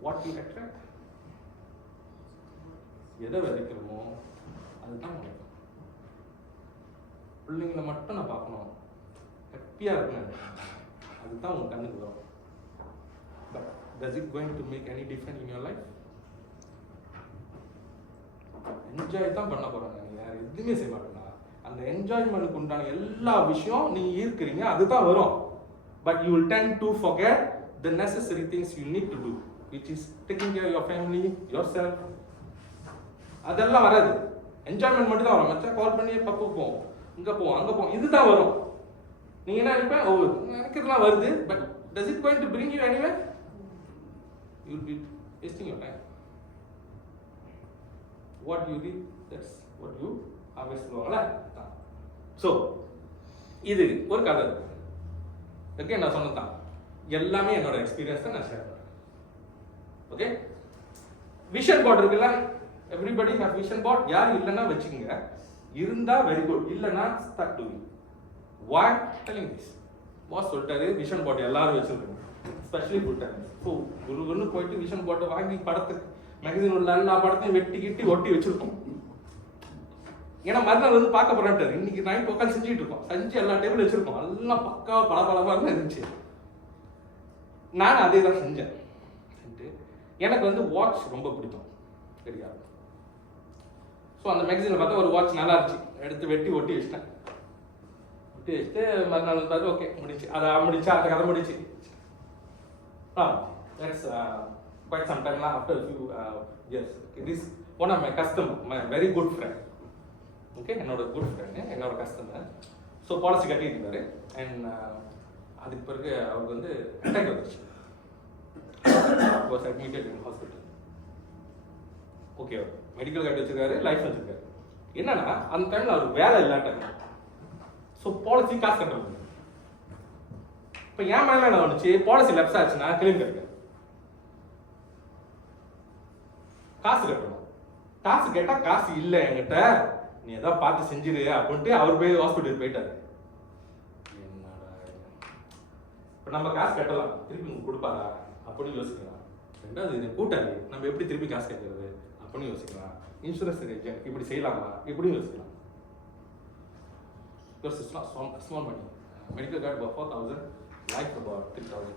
What you attract? எதை விதைக்கிறோமோ அதுதான் நடக்கும். பிள்ளைங்களை மட்டும் நான் பார்க்கணும், ஹாப்பியாக இருக்கணும், அதுதான் உங்கள் கண்ணுக்கு வரும். But does it going to make any difference in your life? Enjoy தான் பண்ண போகிறாங்க, நீங்கள் வேறு எதுவுமே செய்ய மாட்டேங்களா? அந்த என்ஜாய்மெண்ட்டுக்கு உண்டான எல்லா விஷயம் நீங்கள் இருக்கிறீங்க அதுதான் வரும். But you will tent to forget the necessary things you need to do, which is taking care of your family, yourself. அதெல்லாம் வராது. என்ஜாய்மெண்ட் மட்டும் தான் வரும். மச்சான் கால் பண்ணி பப்பு போவோம், இங்கே போவோம், அங்கே போவோம், இதுதான் வரும். நீங்கள் என்ன நினைப்பேன், ஓ நினைக்கிறதுலாம் வருது, but does it going to bring you anywhere? You will be wasting your time. What you read, that's what you harvest சொல்லுவாங்களா? ஸோ இது ஒரு கதை. ஓகே, நான் சொன்னதான் எல்லாமே என்னோட எக்ஸ்பீரியன்ஸ் தான் நான் ஷேர் பண்ணுறேன். ஓகே, விஷன் போர்டு இருக்குல்ல, எவ்ரிபடி ஹேவ் விஷன் போர்ட். யாரும் இல்லைன்னா வச்சுக்கோங்க, இருந்தால் வெரி குட், இல்லைன்னா start doing. why telling this? Boss சொல்லிட்டாரு விஷன் போர்டு எல்லாரும் வச்சுருக்கோம், ஸ்பெஷலி ஃபுல் டைம். ஸோ குருன்னு போயிட்டு விஷன் போர்ட்டை வாங்கி படத்துக்கு மேகசின் உள்ள எல்லா படத்தையும் வெட்டி கிட்டி ஒட்டி வச்சுருக்கோம். ஏன்னா மறுநாள் வந்து பார்க்க போறான்ட்டாரு. இன்னைக்கு நைட் உட்காந்து செஞ்சுட்டு இருக்கோம், செஞ்சு எல்லா டேபிள் வச்சிருக்கோம், எல்லாம் பக்கா பளபளப்பாக இருந்துச்சு. நான் அதே தான் செஞ்சேன். எனக்கு வந்து வாட்ச் ரொம்ப பிடிக்கும், சரியா? ஸோ அந்த மேகசினில் பார்த்தா ஒரு வாட்ச் நல்லா இருந்துச்சு, எடுத்து வெட்டி ஒட்டி வச்சிட்டேன். ஒட்டி வச்சுட்டு மறுநாள் வந்து பார்த்து ஓகே முடிச்சு, அதை முடிச்சா அந்த கதை முடிச்சு. That's quite some time now, after a few years. Okay, this one of my customer, my very good friend. Okay, என்னோட குட் ஃப்ரெண்டு, என்னோட கஸ்டமர். ஸோ பாலிசி கட்டிட்டு இருந்தாரு. அண்ட் அதுக்கு பிறகு அவருக்கு வந்து அட்டாக் வந்துச்சு. was admitted in hospital. Okay, medical card வச்சிருக்காரு, லைஃப் வச்சிருக்காரு. என்னன்னா அந்த டைம்ல அவருக்கு வேலை இல்லாட்டாங்க. ஸோ பாலிசி காசு கட்ட முடியும். இப்போ என் மேலே என்ன வந்துச்சு, பாலிசி லெப்ஸ் ஆச்சுன்னா கிளைம் கட்டுங்க, காசு கட்டணும். காசு கேட்டால் காசு இல்லை என்கிட்ட, நீ எதாவது பார்த்து செஞ்சிரு அப்படின்ட்டு அவர் போய் ஹாஸ்பிட்டல் போயிட்டாரு. என்னடா இப்போ நம்ம காசு கட்டலாம், திருப்பி உங்களுக்கு கொடுப்பாரா அப்படின்னு யோசிக்கலாம். ரெண்டாவது இது கூட்டாளி, நம்ம எப்படி திருப்பி காசு கேட்கறது அப்படின்னு யோசிக்கலாம். இன்சூரன்ஸ் ஏஜென்ட் இப்படி செய்யலாமா இப்படியும் யோசிக்கலாம். Because it's not small money. Medical card about 4,000, life about 3,000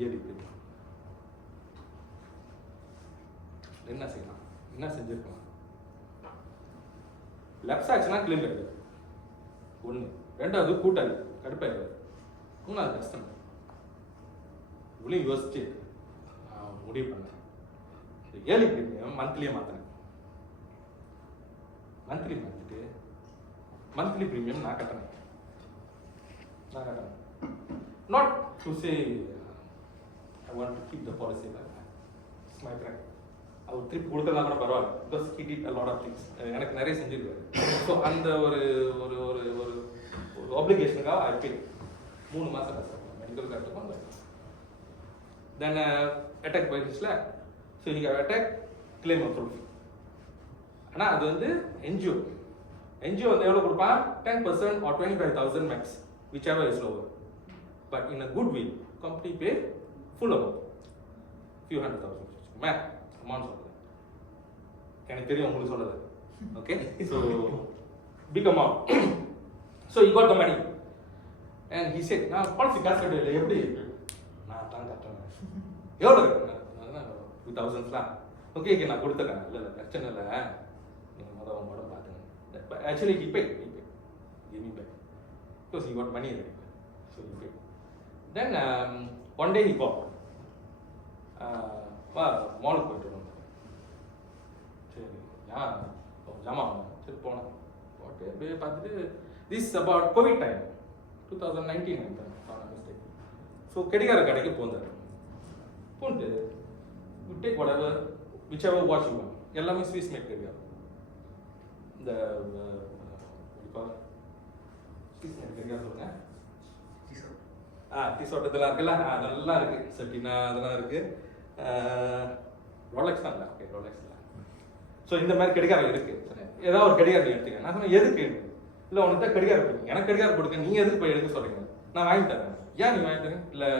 yearly premium. என்ன செய்யலாம், என்ன செஞ்சிருக்கலாம்? லெப்ஸ் ஆச்சுன்னா கிளைம் கிடையாது ஒன்று. ரெண்டாவது கூட்டாளி கடுப்பாயிரு. மூணாவது கஷ்டம். இவ்வளோ யோசிச்சு முடிவு பண்ணேன். இயர்லி ப்ரீமியம் மந்த்லியே மாற்றினேன். மந்த்லி மாற்றிட்டு மந்த்லி ப்ரீமியம் நான் கட்டினேன். Not to say I want to keep the policy, it's my friend. அவர் திருப்பி கொடுக்கலாம் கூட பரவாயில்ல, because he did a lot of things. எனக்கு நிறைய செஞ்சிருக்காரு. ஸோ அந்த ஒரு ஒரு ஒரு ஒரு ஒரு ஆப்ளிகேஷனுக்காக ஐ பே 3 மாதம் கஷ்டம் மெடிக்கல் கார்டுக்கும். தென் அட்டாக் போயிடுச்சுல, so he attack claim approve. ஆனால் அது வந்து என்ஜிஓ வந்து எவ்வளோ கொடுப்பான், 10% or 25,000 max, whichever is lower. But in a good way, company pay full amount, few 100,000 max amount சொல்லுது. எனக்கு தெரியும் உங்களுக்கு சொல்லுது. Okay, so big amount. So he got the money and he said, நான் பாலிசி காசு கட்டல, எப்படி நான் தான் கட்டுறேன். எவ்வளோ கட்டுறேன், 2,000 ஓகே நான் கொடுத்துறேன். இல்லை பிரச்சனை இல்லை, நீங்கள் மொதல் உங்களோட பார்த்துங்க. But actually he paid, give me back, because he got money already. So he paid. Then one day he called, மாலுக்கு போயிட்டு வந்தோம். சரி ஜாமா சரி போனேன். போட்டு அப்படியே பார்த்துட்டு, this about covid time 2019 mistake. So கடிகார கடைக்கு போந்தார். போன்ட்டு you take whatever whichever watch you want, எல்லாமே ஸ்விஸ் மேக் கடிகாரம். இந்த ஸ்விஸ் மேக் கடிகாரம் சொல்லுங்க. டிஷர்ட் இதெல்லாம் இருக்குல்ல, அதெல்லாம் இருக்கு. சட்டினா அதெல்லாம் இருக்கு. ரோலெக்ஸ் தான் இல்லை, ஓகே ரோலெக்ஸ் இல்லை. ஸோ இந்த மாதிரி கடிகாரம் இருக்கு. ஏதாவது ஒரு கடிகாரம் எடுத்துக்க. நான் சொன்னேன் எதுக்கு, இல்லை உனக்கு தான் கடிகாரம் கொடுங்க, எனக்கு கடிகாரம் கொடுக்க, நீ எதுக்கு போய் எடுக்க சொல்றீங்க, நான் வாங்கி தரேன். ஏன் நீ வாங்கி தரேன், இல்லை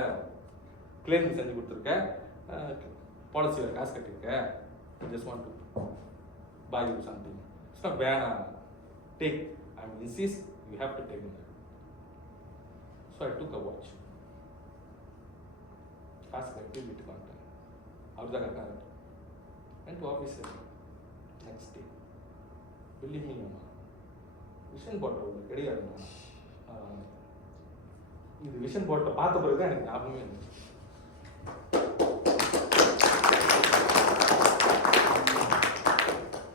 கிளைம் செஞ்சு கொடுத்துருக்க, பாலிசி வேறு காசு கட்டிருக்க, just want to buy you something. It's not வேணாம், take, I mean insist, you have to take it. So I took a watch. காசு கட்டி விட்டு வந்துட்டேன். அவர் தான் கட்டாரு. went to office next day. believe me அம்மா, விஷன் போட்டோட கிடையாது. இது விஷன் போட்டோ பார்த்த பிறகு தான் எனக்கு ஞாபகமே இருந்துச்சு.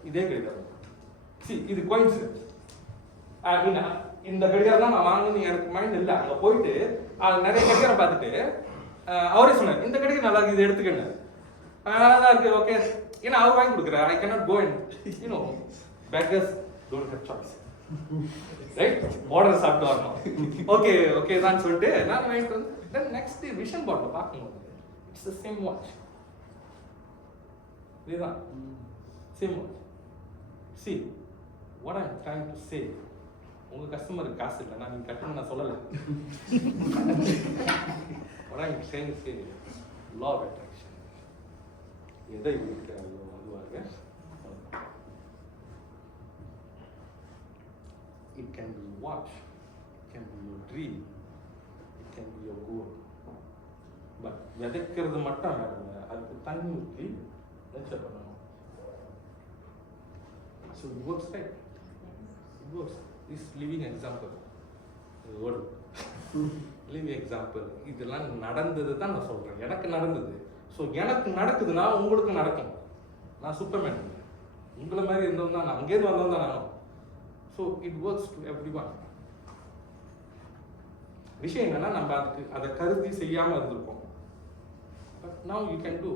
இதே கடிகாரம். இது கோயின்சிடன்ஸ். இந்த கடிகாரம் தான் நான் வாங்கணும்னு எனக்கு மைண்ட் இல்லை. அங்கே போயிட்டு நிறைய கடிகாரம் பார்த்துட்டு அவரே சொன்னார், இந்த கடிகாரம் நல்லா இருக்கு, இது எடுத்துக்கணும். நல்லா தான் இருக்கு, ஓகே. ஏன்னா அவர் வாங்கி கொடுக்குறாரு. I cannot go and you know beggars don't have choice, right? Order சாப்பிட்டு வரணும். ஓகே ஓகே தான் சொல்லிட்டு நான் வாங்கிட்டு வந்து தென் நெக்ஸ்ட் டே விஷன் பாட்டில் பார்க்கும்போது இட்ஸ் த சேம் வாட்ச். இதுதான் same watch. See, what I'm trying to say, உங்க கஸ்டமருக்கு காசு இல்லை, நான் நீங்கள் கட்டணும் நான் சொல்லலை. what I'm trying to say, law of attraction. எதை இருக்கிறாரோ அதுவாக. It can be watch, it can be your dream, it can be your goal. But விதைக்கிறது மட்டும் வேணுங்க, அதுக்கு தண்ணி ஊற்றி நெச்சர் பண்ணணும். So it works, right? It works. This living example. Word. Living example. இதெல்லாம் நடந்தது தான் நான் சொல்றேன். எனக்கு நடந்தது. ஸோ எனக்கு நடக்குதுன்னா உங்களுக்கு நடக்கும். நான் சூப்பர்மேன். உங்களை மாதிரி இருந்தவங்க தான் நான், அங்கேருந்து வந்தவங்க தான் நானும். So it works to every one. விஷயம் என்னன்னா நம்ம அதுக்கு அதை கருதி செய்யாமல் இருந்திருப்போம். now you can do.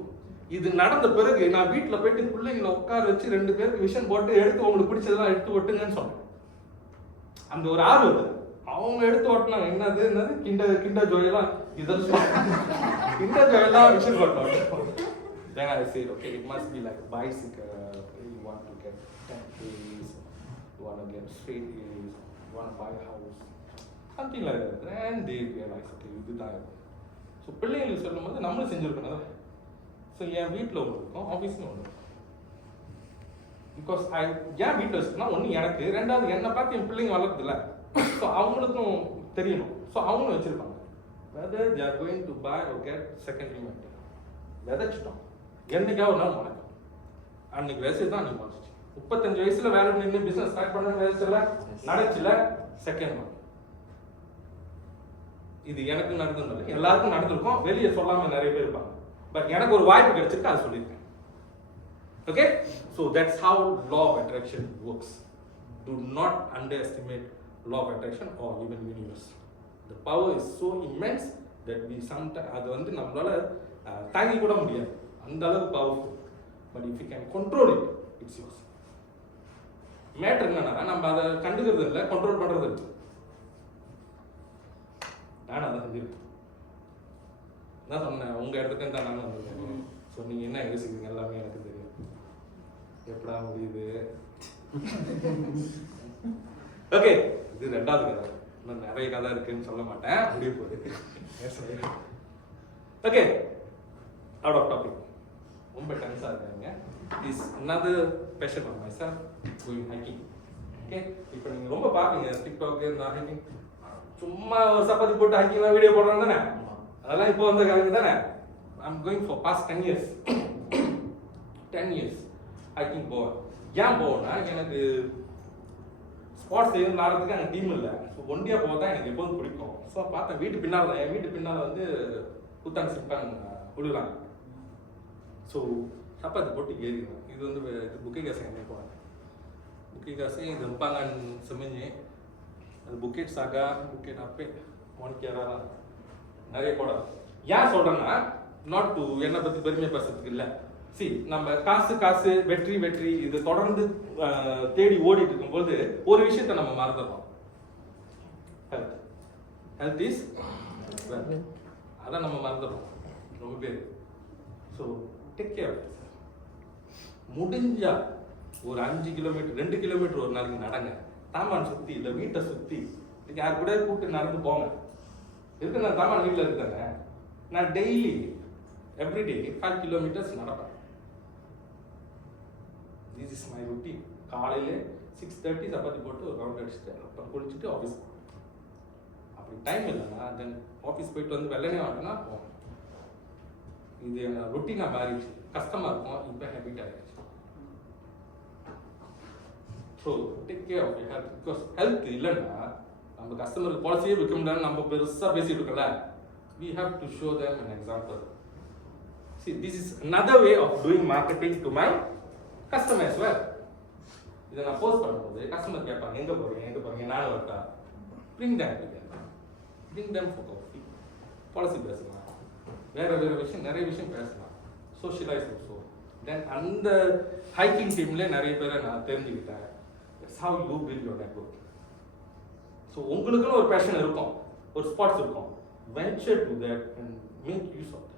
இது நடந்த பிறகு நான் வீட்டில் போயிட்டு பிள்ளைங்களை உட்கார வச்சு 2 பேருக்கு விஷன் போட்டு எடுத்து உங்களுக்கு பிடிச்சதெல்லாம் எடுத்து ஓட்டுங்கன்னு சொன்னேன். அந்த ஒரு ஆர்வத்தை அவங்க எடுத்து ஓட்டினாங்க. என்னது கிண்டர் ஜோயெல்லாம் இதெல்லாம் கிண்டர் ஜோயெல்லாம் விஷன் போட்டோம். Then I said, okay, it must be like a bicycle. You want to get 10 A's, you want to get straight A's, you want to buy a house, something like that. And they realized, okay, இதுதான். So பிள்ளைங்களுக்கு சொல்லும் போது நம்மளும் செஞ்சுருக்கணும். So என் வீட்டில் ஒன்று இருக்கும், ஆஃபீஸில் ஒன்று இருக்கும். பிகாஸ் ஏன் வீட்டில் வச்சுக்கனா ஒன்று எனக்கு, ரெண்டாவது என்னை பார்த்து என் பிள்ளைங்க வளர்றதில்ல. ஸோ அவங்களுக்கும் தெரியணும். ஸோ அவங்களும் வச்சுருப்பாங்க. whether they are going to buy or get secondary mentor, விதைச்சிட்டோம். என்னைக்காவது ஒரு நாள் முளைக்கும். அன்னைக்கு வயசு தான் அன்னைக்கு முளைச்சிச்சு. 35 வயசுல வேலை நின்று பிசினஸ் ஸ்டார்ட் பண்ண வயசுல நடச்சுல செகண்ட் மந்த். இது எனக்கு நடந்தது, எல்லாருக்கும் நடந்திருக்கும். வெளியே சொல்லாம நிறைய பேர் இருப்பாங்க. பட் எனக்கு ஒரு வாய்ப்பு கிடைச்சிருக்கு, அதை சொல்லியிருக்கேன். Okay, so that's have law of attraction works. Do not underestimate law of attraction or even universe. The power is so immense that we sometimes அது வந்து நம்மளால தாங்கி கூட முடியாது, அந்த அளவுக்கு powerful. But if you can control it, it's yours. Matter என்னன்னா நம்ம அதை கண்டுக்கிறது இல்லை, கண்ட்ரோல் பண்றது இல்லை. நான் அதை செஞ்சிருக்கேன். நான் சொன்னேன் உங்க இடத்துக்கு தான் நான் வந்திருக்கேன். ஸோ நீங்க என்ன யோசிக்கிறீங்க எல்லாமே எனக்கு தெரியும். எப்படா முடியுது? ஓகே, இது 2வது கதை. இன்னும் நிறைய கதை இருக்குன்னு சொல்ல மாட்டேன், முடிய போகுது. Okay, out of topic. ரொம்ப டென்ஸாக இருக்காங்க. Is another passion of myself, going hiking. Okay, இப்போ நீங்கள் ரொம்ப பார்ப்பீங்க டிக்டாக் இந்த ஹைக்கிங், சும்மா ஒரு சப்பாத்தி போட்டு ஹைக்கிங்லாம் வீடியோ போடுறாங்க தானே, அதெல்லாம் இப்போ வந்த காலங்க தானே. I'm going for past 10 years 10 years hiking போவேன். ஏன் போவேன்னா எனக்கு ஸ்பாட்ஸ் எதுவும் விளாட்றதுக்கு எனக்கு டீம் இல்லை. ஸோ ஒண்டியாக போக தான் எனக்கு எப்போதும் பிடிக்கும். ஸோ பார்த்தேன் வீட்டு பின்னால் தான், என் வீட்டு பின்னால் வந்து புத்தாங்க சிப்பாங்க விழுகிறாங்க. ஸோ சப்பாத்தி போட்டு ஏறிடுவேன். இது வந்து இது புக்கே காசை என்ன போனேன். புக்கே காசை இது இருப்பாங்க செமிஞ்சு அது புக்கெட் சாகா புக்கெட் அப்பே மொனிக்கேரா நிறைய கூட. ஏன் சொல்கிறேன்னா நாட் டு என்னை பற்றி பெருமையை பேசுறதுக்கு இல்லை. சி நம்ம காசு வெற்றி வெற்றி இது தொடர்ந்து தேடி ஓடிட்டு இருக்கும்போது ஒரு விஷயத்தை நம்ம மறந்துடுறோம். Health is wealth. அதான் நம்ம மறந்துடுறோம் ரொம்ப பேர். So take care. முடிஞ்சா ஒரு 5 கிலோமீட்டர் 2 கிலோமீட்டர் ஒரு நாளைக்கு நடங்க. தாமான் சுற்றி இல்லை வீட்டை சுற்றி யார் கூட கூப்பிட்டு நடந்து போங்க. இருக்கு நான் தாமான் வீட்டில் இருக்காங்க. நான் டெய்லி எவ்ரிடே 5 கிலோமீட்டர்ஸ் நடப்பேன். This is my routine. காலையில் 6:30 சப்பாத்தி போட்டு ஒரு ரவுண்ட் அடிச்சுட்டு அப்புறம் குளிச்சுட்டு ஆஃபீஸ் போவேன். அப்படி டைம் இல்லைன்னா தென் ஆஃபீஸ் போயிட்டு வந்து வெள்ளனே வாங்கினா போவேன். இது என்ன ரொட்டீனாக மாறிடுச்சு. கஷ்டமாக இருக்கும், இப்போ ஹேபிட் ஆகிடுச்சு. So take care of your health. Because health இல்லைன்னா நம்ம கஸ்டமருக்கு பாலிசியே விற்க முடியாது. நம்ம பெருசாக பேசிட்டு இருக்கல. we have to show them an example. See, this is another way of doing marketing to my customer as well. இதை நான் போஸ்ட் பண்ணும்போது கஸ்டமர் கேட்பாங்க எங்கே போகிறீங்க நானும் வரட்டா. bring them together, bring them for coffee, policy பேசலாம், வேறு விஷயம் நிறைய விஷயம் பேசலாம், சோஷியலைஸ் ஆல்சோ. தென் அந்த ஹைக்கிங் டீம்ல நிறைய பேரை நான் தெரிஞ்சுக்கிட்டேன். that's how you build your network. So உங்களுக்குன்னு ஒரு பேஷன் இருக்கும், ஒரு ஸ்பாட்ஸ் இருக்கும். venture to that and make use of that.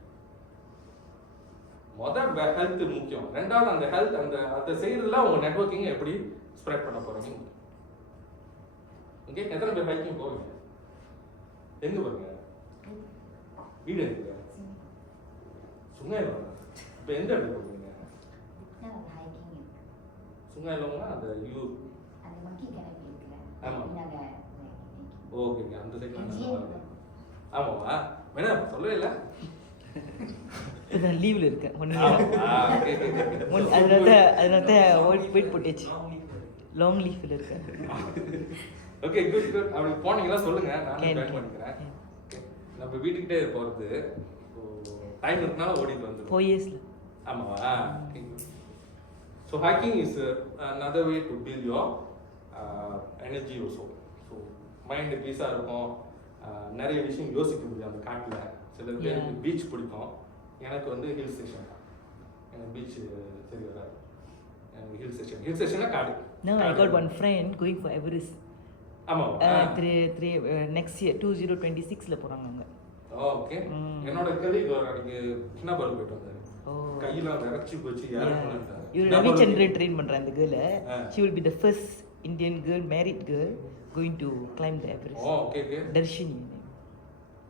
முதல் ஹெல்த் முக்கியம். ரெண்டாவது அந்த ஹெல்த் அந்த செய்யறதுல உங்க நெட்வொர்க்கிங் எப்படி ஸ்ப்ரெட் பண்ண போறீங்க. ஓகே, எத்தனை பேர் ஹைக்கிங் போவீங்க? எங்க போறீங்க? வீடு எங்க? சுங்காயிலம். இப்போ எந்த இடத்துக்கு போவீங்க? சுங்காயிலம்னா அந்த ஆமா ஓகேங்க, அந்த சைட்ல. ஆமாவா மேடம் சொல்லவே இல்லை. லீவ்ல இருக்கேன். அதனால வெயிட் போட்டுச்சு. லாங் லீவ்ல இருக்கேன். Okay, good good. அப்படி போனீங்களா சொல்லுங்க, நானும் ஜாயின் பண்ணிக்கிறேன். நம்ம வீட்டுக்கிட்டே போகிறது டைம் இருக்கனால ஓடிட்டு வந்து 4 இயர்ஸ்ல. ஆமாவா? So hacking is another way to build your energy also. So mind பீஸாக இருக்கும். நிறைய விஷயம் யோசிக்க முடியும் அந்த காட்டில். சில பேருக்கு பீச் பிடிக்கும், எனக்கு வந்து ஹில் ஸ்டேஷன் தான், எனக்கு பீச் சரி வராது, எனக்கு ஹில் ஸ்டேஷன்னா காடு. No, I got one friend going for Everest. ஆமாம். Next year 2026ல போறாங்க அவங்க. ஓகே. என்னோட கலீக் அன்னைக்கு கிண்ணாபால் போயிட்டு வந்தாரு. கையெல்லாம் விரைச்சி போச்சு, யாரும் பண்ணாங்க. இவர் ரவிச்சந்திரன் ட்ரெயின் பண்ற அந்த girl. She will be the first Indian girl, married girl, going to climb the Everest. Okay okay. Darshini.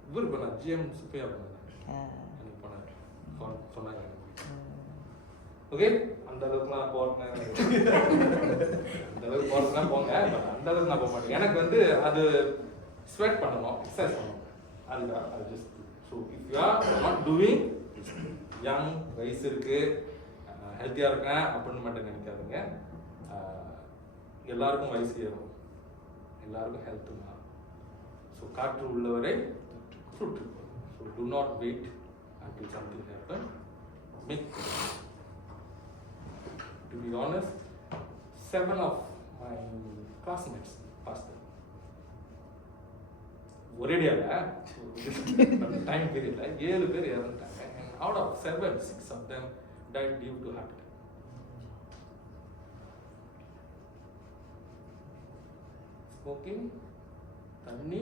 இவர் பண்ணா ஜிஎம் சுப்பையா பண்ணாரு. அன்னைக்கு போனாரு. சொன்னாங்க. ஓகே, அந்த அளவுக்கு நான் போறேன். அந்த அளவுக்கு போறதுனா போங்க, பட் அந்த அளவுக்கு நான் போக மாட்டேன். எனக்கு வந்து அது ஸ்வெட் பண்ணணும், எக்ஸசைஸ் பண்ணணும். அதுதான் அது just. So if you R not doing, young, வயசு இருக்கு, ஹெல்த்தியாக இருக்கேன் அப்படின்னு மட்டும் நினைக்காதுங்க. எல்லாருக்கும் வயசு ஏறும், எல்லாருக்கும் ஹெல்த்து தான். ஸோ காற்று உள்ளவரை சுற்று. So do not wait until something happen. Make, to be honest, 7 of my classmates passed. ஒரே டேல டைம் பீரியட்ல 7 பேர் இறந்துட்டாங்க. And out of 7, 6 of them died due to heart attack. Smoking, தண்ணி,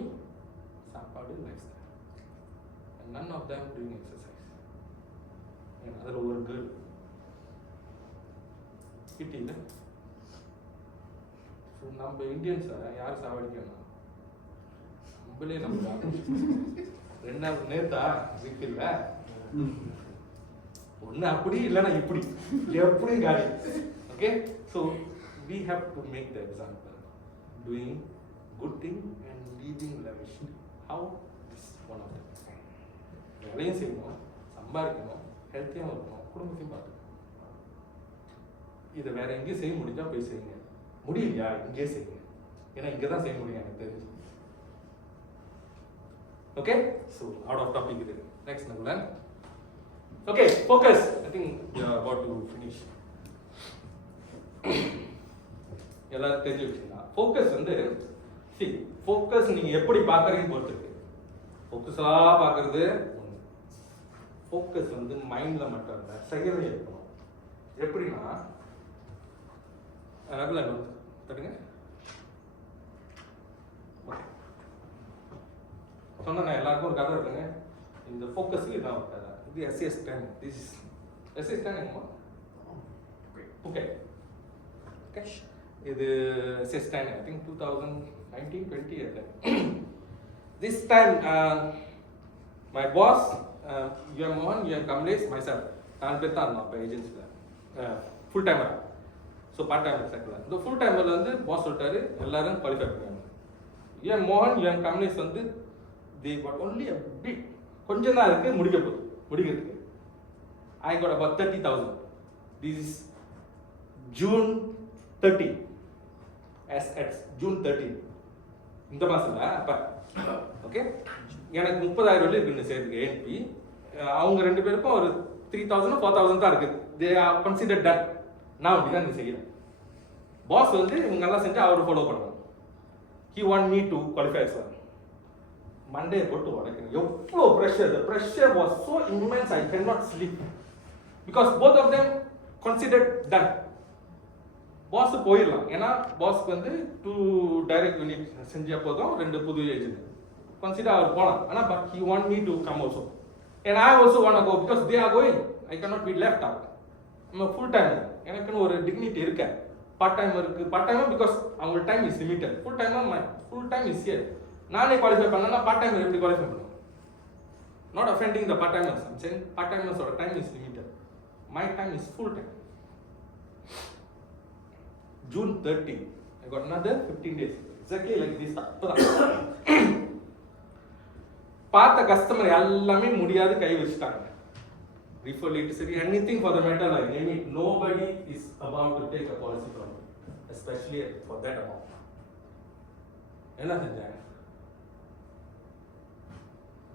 சாப்பாடு, life style. And none of them doing exercise. And அதில் ஒரு girl கிட்டியில். So நம்ம இந்தியன்ஸை யார் சாவடிக்கணும்? நம்மளே நம்ம 2 நேத்தா இருக்குல்ல, ஒன்று அப்படி இல்லைன்னா இப்படி, எப்படியும் காலி. Okay, so we have to make the example, doing good thing and living lavishly. How? This one of them. வேலையும் செய்யணும், சம்பாதிக்கணும், ஹெல்த்தியாகவும் இருக்கணும், குடும்பத்தையும் பார்த்துக்கணும். இதை வேற எங்கேயும் செய்ய முடிஞ்சா போய் செய்யுங்க, முடியலையா இங்கே செய்யுங்க. ஏன்னா இங்கே தான் செய்ய முடியும் எனக்கு தெரிஞ்சு. Okay, so out of topic இது. Next Nakulan. Okay, focus. I think we are about to finish. எல்லாரும் தெரிஞ்சு வச்சுங்களா? ஃபோக்கஸ் வந்து ஃபோக்கஸ் நீங்கள் எப்படி பார்க்குறீங்க பொறுத்துருக்கு. ஃபோக்கஸாக பார்க்குறது ஒன்று. ஃபோக்கஸ் வந்து மைண்டில் மட்டும் இல்லை, செயலே இருக்கணும். எப்படின்னா நகுலன் வந்து தட்டுங்க. சொன்ன எல்லாருக்கும் ஒரு கதை இருக்குங்க. இந்த ஃபோக்கஸுக்கு இதான் ஒரு கதை. இது SES 10. திஸ் SES 10 எங்கம்மா? ஓகே ஓகே, இது SES 10. I think 2019-20 This time my boss, Mohan, Kamlesh, myself, நான் பேர் தான் இருந்தோம் அப்போ ஏஜென்சியில் full timer. So part timer சேர்க்கல. இந்த ஃபுல் டைமரில் வந்து பாஸ் சொல்லிட்டாரு எல்லாரும் குவாலிஃபை பண்ணுவாங்க. மோகன், கம்லேஷ் வந்து they got only a bit, கொஞ்சம் தான் இருக்குது முடிக்கிறதுக்கு. I got about 30,000. This is June 30. At June 30. இந்த மாதம்ல அப்போ ஓகே, எனக்கு 30,000 இருக்குன்னு சேர்த்துக்கு ஏன்பி. அவங்க 2 பேருக்கும் ஒரு 3,000 4,000 தான் இருக்குது. They are consider done. நான் அப்படி தான் செய்யறேன். பாஸ் வந்து இவங்கெல்லாம் செஞ்சு அவர் ஃபாலோ பண்ணுவாங்க. He want me to qualify as well. Monday போட்டு உடைக்கணும். எவ்வளோ pressure. The pressure was so immense I cannot sleep. Because both of them considered done. Boss போயிடலாம். ஏன்னா பாஸ்க்கு வந்து 2 டைரக்ட் யூனிட் செஞ்ச போதும் 2 புது ஏஜென்ட் கன்சிடர் அவர் போகலாம். ஆனால் but he want me to come also. And I also want to go because they are going. I cannot be left out. I'm a full time. எனக்குன்னு ஒரு டிக்னிட்டி இருக்கு. Part time இருக்கு. Part time because அவங்க time is limited. Full time is here. நானே qualify பண்ணனா part time எப்படி qualify பண்ணுவேன்? Not offending the part timers. I'm saying part டைமர்ஸோட time is limited. My time is full time. June 30. I got another 15 days. Exactly like this. பார்த்த customer எல்லாமே முடியாது கை வச்சுட்டாங்க. Refer it, anything for the matter, like name it, nobody is about to take a policy from you, especially for that amount. என்ன செஞ்சாங்க?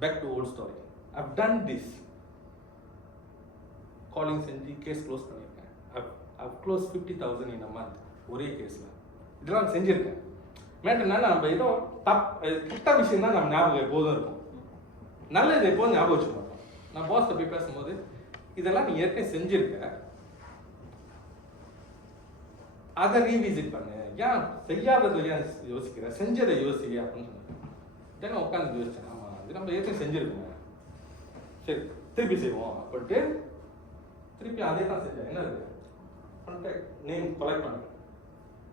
Back to old story. I've done this. Calling செஞ்சு case close பண்ணியிருக்கேன். I've closed 50,000 in a month. ஒரே கேஸ்ல இதெல்லாம் செஞ்சிருக்கேன். Matter நம்ம ஏதோ கெட்ட விஷயம் தான் நம்ம ஞாபகம் எப்போதும் இருக்கும். நல்லது எப்போதும் ஞாபகம் வச்சுக்க மாட்டோம். நான் பாஸ்ட்ட போய் பேசும்போது இதெல்லாம் நீ ஏற்கனவே செஞ்சிருக்க, அதை ரீவிசிட் பண்ணு, ஏன் செய்யாததை ஏன் யோசிக்கிற, செஞ்சதை யோசி அப்படின்னு சொன்னாங்க. தென் உட்காந்து யோசிச்சேன், ஆமாம் இது நம்ம ஏற்கனவே செஞ்சுருக்கோங்க, சரி திருப்பி செய்வோம் அப்படின்ட்டு திருப்பி அதே தான் செஞ்சேன். என்ன பண்ணிட்டு நேம் கொலெக்ட் பண்ணேன்.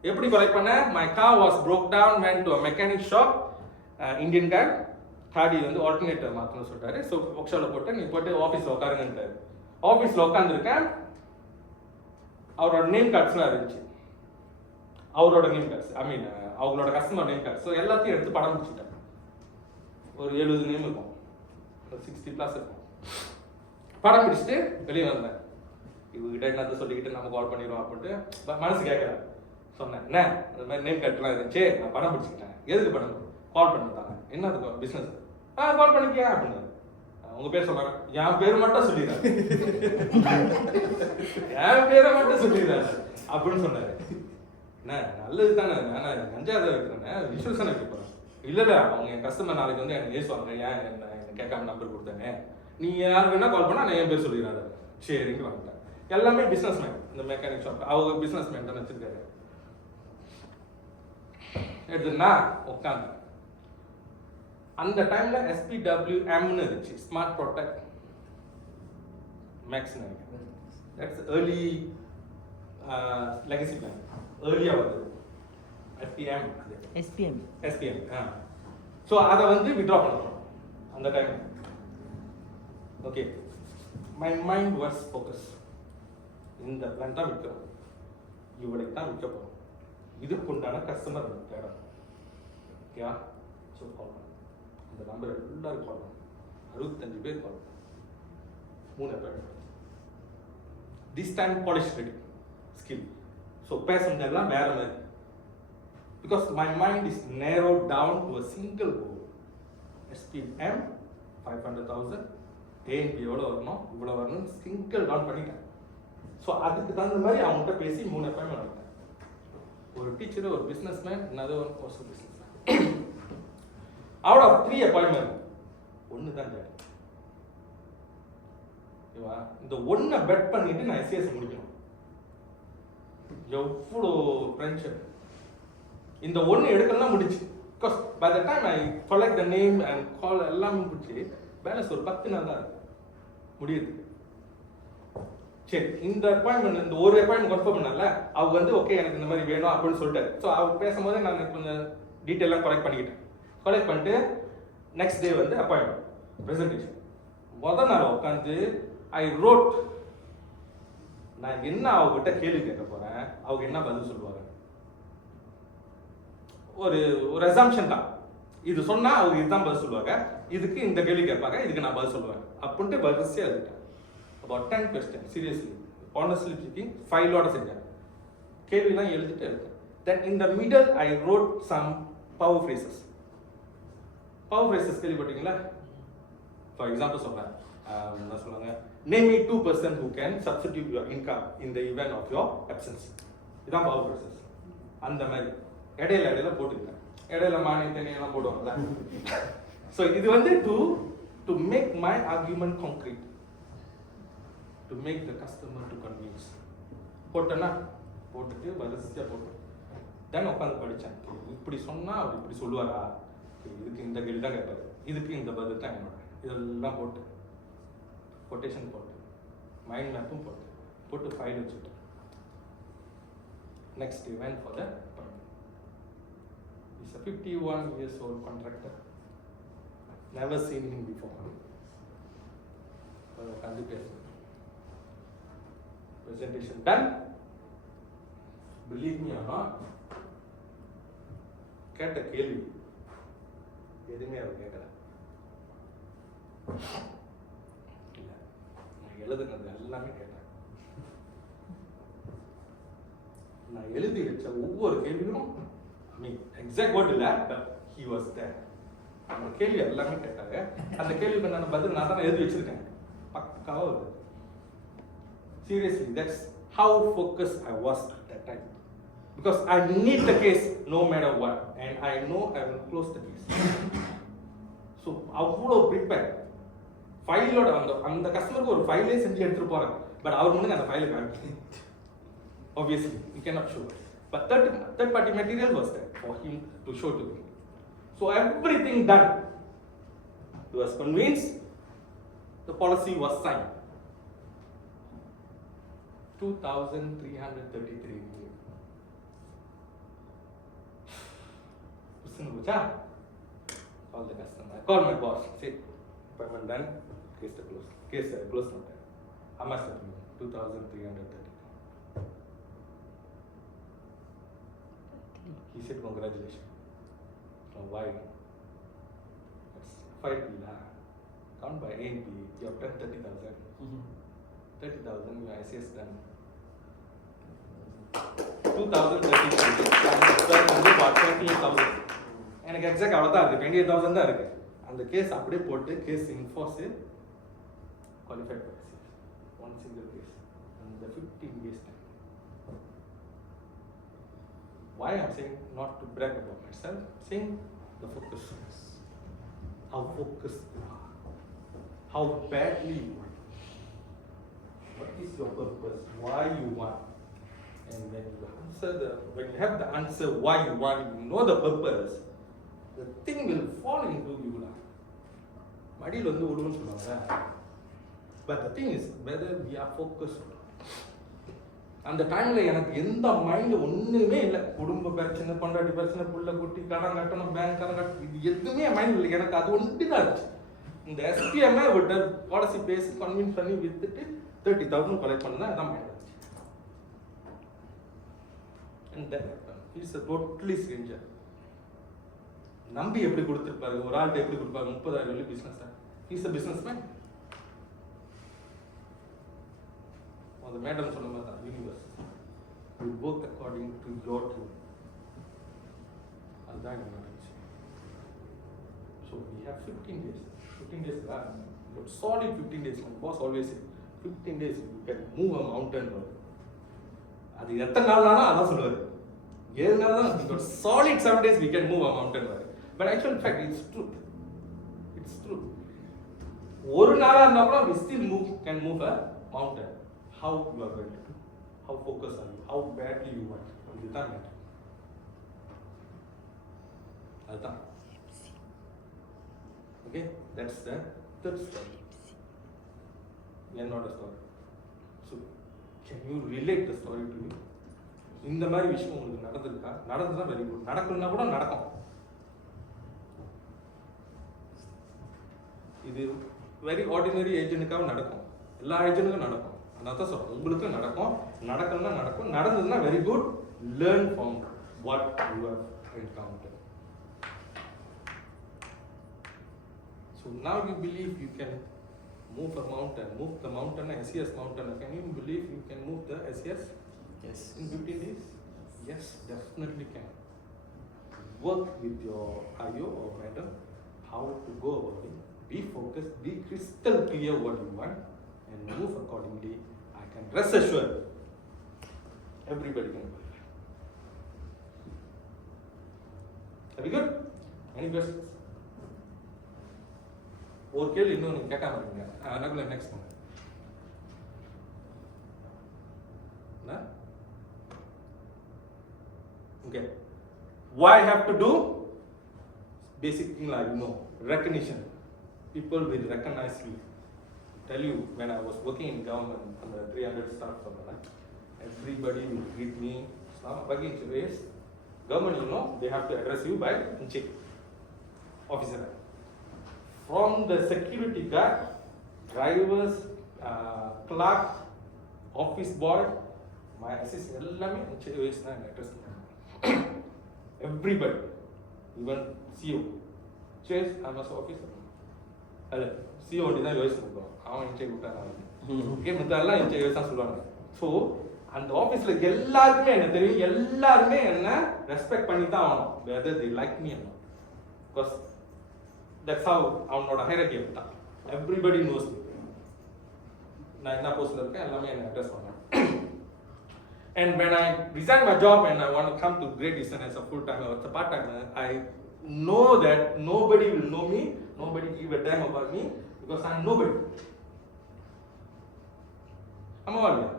எப்படி கொலெக்ட் பண்ண? My car was broke down, went to a mechanic shop, Indian car, காடி வந்து ஆல்டர்னேட்டர் மாற்றணும்னு சொல்லிட்டாரு. ஸோ ஒர்க் ஷாப்பில் போட்டு நீ போட்டு ஆஃபீஸில் உட்காருங்கன்ட்டாரு. ஆஃபீஸில் உட்காந்துருக்கேன், அவரோட நேம் கார்ட்ஸ்லாம் இருந்துச்சு, அவரோட நேம் கார்ட்ஸ், ஐ மீன் அவங்களோட கஸ்டமர் நேம் கார்ட்ஸ். ஸோ எல்லாத்தையும் எடுத்து படம் பிடிச்சிட்டேன். ஒரு 70 நேம் இருக்கும், ஒரு 60+ இருக்கும். படம் பிடிச்சிட்டு வெளியே வந்தேன். இவங்ககிட்ட என்னத்தை சொல்லிக்கிட்டு நம்ம கால் பண்ணிடுவோம் அப்படின்ட்டு மனசு கேட்கல. சொன்னேன், என்ன இந்த மாதிரி நேம் கார்ட்லாம் இருந்துச்சு, நான் படம் பிடிச்சிக்கிட்டேன், எதுக்கு படம் கால் பண்ணிட்டாங்க, என்ன அதுக்கு பிஸ்னஸ், கால் பண்ணிக்கியா அப்படின்னு. உங்க பேர் சொன்னாங்க, என் பேர் மட்டும் சொல்லிடுறாரு, என் பேரை மட்டும் சொல்லிடுறாரு அப்படின்னு சொன்னாரு. என்ன நல்லது தானே, நான் கஞ்சாத வைக்கிறேன், விஷுவல்ஸ் தானே வைக்க போறேன். இல்லை அவங்க என் கஸ்டமர் நாளைக்கு வந்து எனக்கு ஏசுவாங்க, ஏன் என்ன கேட்காம நம்பர் கொடுத்தேனே, நீ யாருக்கு வேணா கால் பண்ணா நான் என் பேர் சொல்லிடுறாரு. சரிங்க வந்துட்டேன். எல்லாமே பிஸ்னஸ் மேன், இந்த மெக்கானிக் ஷாப் அவங்க பிஸ்னஸ் மேன் தான் வச்சிருக்காரு. எடுத்துன்னா உட்காந்து அந்த டைம்ல SPWMன்னு இருந்துச்சு, ஸ்மார்ட் ப்ரொடெக்ட் மேக்ஸ் நினைக்கிறேன். தட்ஸ் ஏர்லி லெகசி பிளான், ஏர்லியாக வருது SPM. ஸோ அதை வந்து வித்ட்ரா பண்ணுறோம் அந்த time. Okay, my mind was focus, இந்த பிளான் தான் விற்கிறோம், இவளுக்கு தான் விற்க போகிறோம், இதுக்கு உண்டான கஸ்டமர் தேடும். ஓகேயா? ஸோ கால் பண்ண இந்த நம்பர் எல்லாரும் கால் பண்ண 65 பேர் கால் பண்ண 3 appointment. This time polish ready skill. So பேசுனதெல்லாம் வேற மாதிரி. Because my mind is narrowed down to a single goal. SPM 500,000, A&P எவ்வளோ வரணும், இவ்வளோ வரணும், சிங்கிள் டவுன் பண்ணிட்டேன். ஸோ அதுக்கு தகுந்த மாதிரி அவங்ககிட்ட பேசி 3 அப்பாயின்மெண்ட் வாங்கிட்டேன். ஒரு டீச்சர், ஒரு business man, another one was a business man. Out of 3 appointment, ஒன்று தான் ஜாயின். ஓகேவா? இந்த ஒன்றை பெட் பண்ணிட்டு நான் SES முடிக்கணும். எவ்வளோ ஃப்ரெண்ட்ஷிப் இந்த ஒன்று எடுக்கலாம் முடிச்சு. Because by the time I collect the name and call எல்லாமே முடிச்சு பேலன்ஸ் ஒரு 10 நாள் தான் இருக்கு முடியுது. சரி, இந்த அப்பாயின்மெண்ட், இந்த ஒரு அப்பாயின்மெண்ட் கன்ஃபார்ம் பண்ணல, அவங்க வந்து ஓகே எனக்கு இந்த மாதிரி வேணும் அப்படின்னு சொல்லிட்டாரு. ஸோ அவங்க பேசும்போதே நான் கொஞ்சம் டீட்டெயிலாக கலெக்ட் பண்ணிக்கிட்டேன். கலெக்ட் பண்ணிட்டு நெக்ஸ்ட் டே வந்து அப்பாயின்மெண்ட் ப்ரெசன்டேஷன். முதல் நாள் உட்காந்து ஐ ரோட், நான் என்ன அவங்ககிட்ட கேள்வி கேட்க போறேன், அவங்க என்ன பதில் சொல்லுவாங்க. ஒரு அசம்ஷன் தான், இது சொன்னா அவங்க இதுதான் பதில் சொல்லுவாங்க, இதுக்கு இந்த கேள்வி கேட்பாங்க, இதுக்கு நான் பதில் சொல்லுவேன் அப்படின்ட்டு வரிசையாக எழுதிட்டேன். about 10 questions, seriously, honestly speaking, ஃபைலோட செஞ்சேன். கேள்விலாம் எழுதிட்டு இருக்கேன். Then in the middle I wrote some power phrases. Power phrases கேள்விப்பட்டீங்களா? For example சொல்றேன், என்ன சொல்லுவாங்க, name me 2 person who can substitute your income in the event of your absence. இதான் power phrases. அந்த மாதிரி இடையில போட்டுக்கிறேன். இடையில மானி தனியெல்லாம் போடுவாங்கல்ல. ஸோ இது வந்து to make my argument concrete, to make the customer to convince. போட்டேன்னா போட்டுட்டு வரிசையாக போட்டேன். தென் உட்காந்து படித்தேன், இப்படி சொன்னால் அவர் இப்படி சொல்லுவாரா, இதுக்கு இந்த கேள்வி தான் கேட்பாரு, இதுக்கு இந்த பதில் தான் என்னோட, இதெல்லாம் போட்டு கொட்டேஷன் போட்டு மைண்ட் மேப்பும் போட்டு ஃபைல் வச்சுட்டேன். Next event for the appointment. He's a 51 years old contractor. Never seen him before. உட்காந்து பேசுறேன். Presentation done. Believe me or not, கேட்ட கேள்வி எதுவுமே அவர் கேட்கல. இல்லை, நான் எழுதுனது எல்லாமே கேட்டேன். நான் எழுதி வச்ச ஒவ்வொரு கேள்வியும், ஐ மீன் எக்ஸாக்ட் வேர்ட் இல்லை, பட் ஹி வாஸ் தேர். அந்த கேள்வி எல்லாமே கேட்டாங்க. அந்த கேள்விக்கு நான் பதில் நான் தான் எழுதி வச்சிருக்கேன், பக்காவாக வருது. Seriously, that's how focused I was at that time. Because I need the case no matter what, and I know I will close the case. So, avlo prepare. ஃபைலோட அந்த கஸ்டமருக்கு ஒரு ஃபைலே செஞ்சு எடுத்துட்டு போறாங்க, பட் அவர் முன்னுக்கு அந்த ஃபைலை காமிக்கல. Obviously, you cannot show. But third party material was there for him to show to me. So everything done. He was convinced. The policy was signed. 2,333. Call the customer. Call my boss. Say, appointment done. Case closed. Case closed. How much? 2,333. He said, congratulations. Why? That's 5 lakh. Count by A and B. You have done 30,000. 30,000, your SES done. 2,033. And about 28,000. எனக்கு exact அவ்வளோ தான் இருக்குது, 28,000 தான் இருக்குது. அந்த case அப்படியே போட்டு case in force qualified பண்ணி ஒன் சிங்கிள் கேஸ் அந்த 15 days time. Why I'm saying not to brag about myself, saying the focus is how focused you are, how badly you want, what is your purpose, why you want, and when you have the answer why you want, you know the purpose, the thing will fall into you lah. Madil vandu ulum solranga, but the thing is whether we are focused. அந்த டைமில் எனக்கு எந்த mind ஒன்றுமே இல்லை. குடும்ப பிரச்சனை, பொண்டாட்டி பிரச்சனை, புள்ள குட்டி, கடன் கட்டணும், பேங்க் கடன் கட்டணும், இது எதுவுமே மைண்ட் இல்லை. எனக்கு அது ஒன்று தான் இருந்துச்சு. இந்த எஸ்பிஎம்ஐ விட்ட பாலிசி பேசி கன்வின்ஸ் பண்ணி வித்துட்டு 30,000 கலெக்ட் பண்ணா அதான் மைண்ட் இருந்துச்சு. And then it's a totally stranger. நம்பி எப்படி கொடுத்துருப்பாரு, ஒரு ஆள்கிட்ட எப்படி கொடுப்பாரு, 30,000 பிஸ்னஸ் தான். Is a businessman. அந்த மேடம் சொன்ன மாதிரி தான், universe will work according to your truth. அதுதான் எனக்கு நடந்துச்சு. So we have 15 days. 15 days தான், but solid 15 days. My boss always said 15 days you can move a mountain. அது எத்தனை நாள் ஆனா அதான் சொல்லுவாரு, 7 நாள் தான், but solid 7 days we can move a mountain. But actual fact it's true. It's true. ஒரு நாளா இருந்தா கூட we still can move a mountain. How you are going to do, how focused are you, how badly you want, இதுதான் matter. அதுதான். Okay, that's the third story. என்னோட story. So, can you relate the story to me? இந்த மாதிரி விஷயம் உங்களுக்கு நடந்திருக்கா? நடந்ததுன்னா very good, நடக்கணும்னா கூட நடக்கும். இது வெரி ஆர்டினரி ஏஜென்ட்டுக்காக நடக்கும், எல்லா ஏஜென்ட்டுக்கும் நடக்கும். அதான் சொல்றேன், உங்களுக்கு நடக்கும், நடக்கணும்னா நடக்கும், நடந்ததுன்னா very good. Learn from what you have encountered. So now you believe you can move a mountain, move the mountain, SES mountain. Can you believe you can move the SES? Yes. In 15 days? Yes, definitely can. Work with your IO or madam how to go about it. Be focused, be crystal clear what you want, and move accordingly. I can rest assured everybody can do it. Very good. Any questions? ஒரு கேள்வி இன்னும் நீங்க கேட்காம இருக்கீங்க, அதுக்குள்ள next one. Okay. Why I have to do? Basic thing like recognition. People will recognize me. Tell you, when I was working in government on the 300 staff, everybody will greet me. Government, they have to address you by chief officer. From the security guard, drivers, clerk, office boy, my assistant, எல்லாமே chief தான் address பண்ணுவாங்க. Everybody, even CEO, chief, I'm also officer. அல்ல CEO ஒண்டி தான் யோசிச்சு கொடுக்குறோம், அவன் இன்ச்சை விட்டாங்க. ஓகே, மற்றெல்லாம் இன்ச்சை யோசிச்சு தான் சொல்லுவாங்க. ஸோ அந்த ஆஃபீஸில் எல்லாருக்குமே என்ன தெரியும், எல்லாருமே என்ன ரெஸ்பெக்ட் பண்ணி தான் ஆகணும், whether the like me and not. Because that's how அவனோட ஹைரார்கி தான். Everybody knows me. நான் என்ன போஸ்டில் இருக்கேன், எல்லாமே என்னை அட்ரஸ் பண்ணுவேன். And when I resign my job and I want to come to Great Eastern as a full-timer or a part-timer, I know that nobody will know me, nobody give a damn about me. because I'm nobody. ஆமாவா இல்லையா?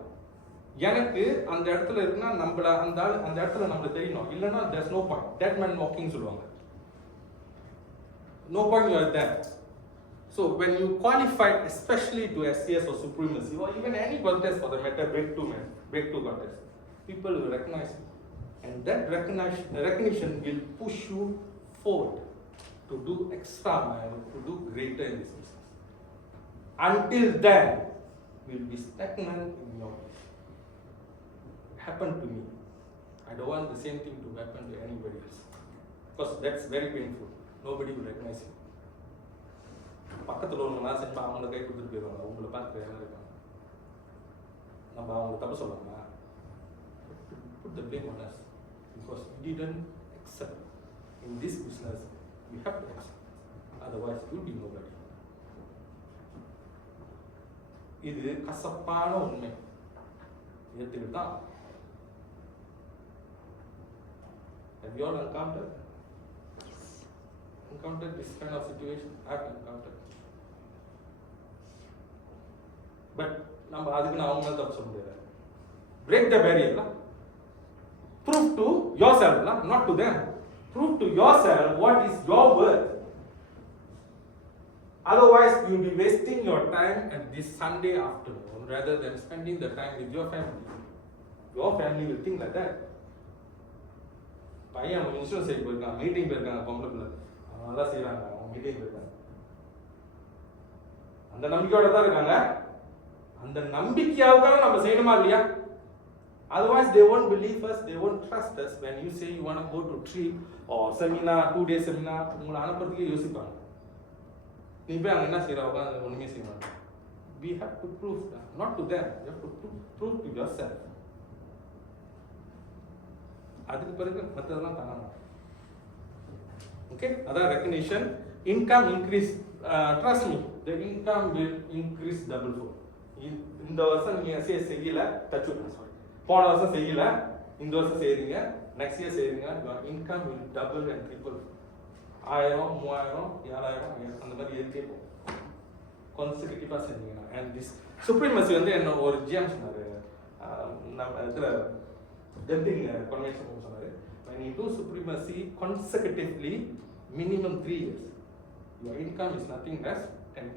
எனக்கு அந்த இடத்துல இருக்குன்னா நம்மள அந்த இடத்துல நம்மள தெரியணும். இல்லைன்னா there's no point. Dead man walking சொல்லுவாங்க. No point you are there. So when you qualify especially to SES or supremacy or even any contest for the matter, breakthrough contest, people will recognize you. And that recognition will push you forward to do extra mile, to do greater in this business. Until then, you'll be stagnant in your life. Happened to me. I don't want the same thing to happen to anybody else. Because that's very painful. Nobody will recognize you. பக்கத்தில் உள்ளவங்களாம் செஞ்சு அவங்கள கை கொடுத்துட்டு போயிடுவாங்க. அவங்கள பார்த்து என்ன இருக்காங்க, நம்ம அவங்க தப்பு சொல்லலாமா? Put the blame on us because we didn't accept. In this business, you have to accept. Otherwise, you'll be nobody. இது கசப்பான உண்மை. ஏற்றுக்கிட்டு தான். Have you all encountered this kind of situation? I've encountered. But நம்ம அதுக்கு நான் அவங்க தப்பு சொல்ல முடியாது. Break the barrier. Prove to yourself, not to them. Prove to yourself what is your worth. Otherwise, you'll be wasting your time at this Sunday afternoon rather than spending the time with your family. Your family will think like that. பையன் அவங்க insurance செய்ய போயிருக்காங்க, meeting போயிருக்காங்க, பொம்பளை பிள்ளை அவங்க நல்லா செய்யறாங்க, அவங்க மீட்டிங் போயிருக்காங்க, அந்த நம்பிக்கையோட தான் இருக்காங்க. அந்த நம்பிக்கையாவுக்காக நம்ம செய்யணுமா இல்லையா? Otherwise they won't believe us, they won't trust us when you say you want to go to trip or seminar, 2-day seminar, உங்களை அனுப்புறதுக்கே யோசிப்பாங்க. நீ போய் அங்கே என்ன செய்யறாங்க, ஒண்ணுமே செய்ய மாட்டேன். We have to prove that, not to them, you have to prove to yourself. அதுக்கு பிறகு மற்றதெல்லாம் தாங்க மாட்டேன். ஓகே, அதான் recognition. Income increase, trust me, the income will increase double fold. இந்த வருஷம் நீங்க SES செய்யல, டச் விட், சாரி, போன வருஷம் செய்யல, இந்த வருஷம் செய்றீங்க, நெக்ஸ்ட் இயர் செய்றீங்க, your income will double and triple. 1000, 3000, 7000 அந்த மாதிரி ஏறிட்டே போகும் கான்செக்யூட்டிவா செஞ்சீங்கன்னா. அண்ட் திஸ் சுப்ரீமசி வந்து என்ன ஒரு ஜிஎம் சொன்னாரு, நம்ம இதுல டென்டிங் கன்வென்ஷன் சொன்னாரு, when you do supremacy consecutively minimum 3 years, your income is nothing less 10k,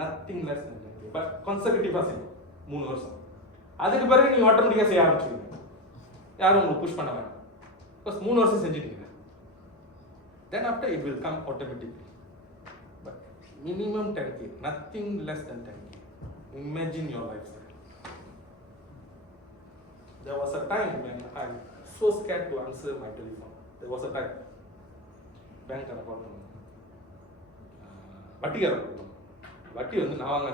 nothing less than 10k, but consecutive-ஆ செய்யும் 3 வருஷம். அதுக்கு பிறகு நீங்க ஆட்டோமேட்டிக்கா செய்ய ஆரம்பிச்சிடுவீங்க, யாரும் உங்களுக்கு புஷ் பண்ண வேண்டாம், பிகாஸ் 3 வருஷம் செஞ்சிட்டீங்க. Then after it will come automatically, but minimum 10k, nothing less than 10k. Imagine your lifestyle. There was a time when I'm so scared to answer my telephone. There was a time bank கால் பண்ணாங்க, வட்டி வந்து நான் வாங்க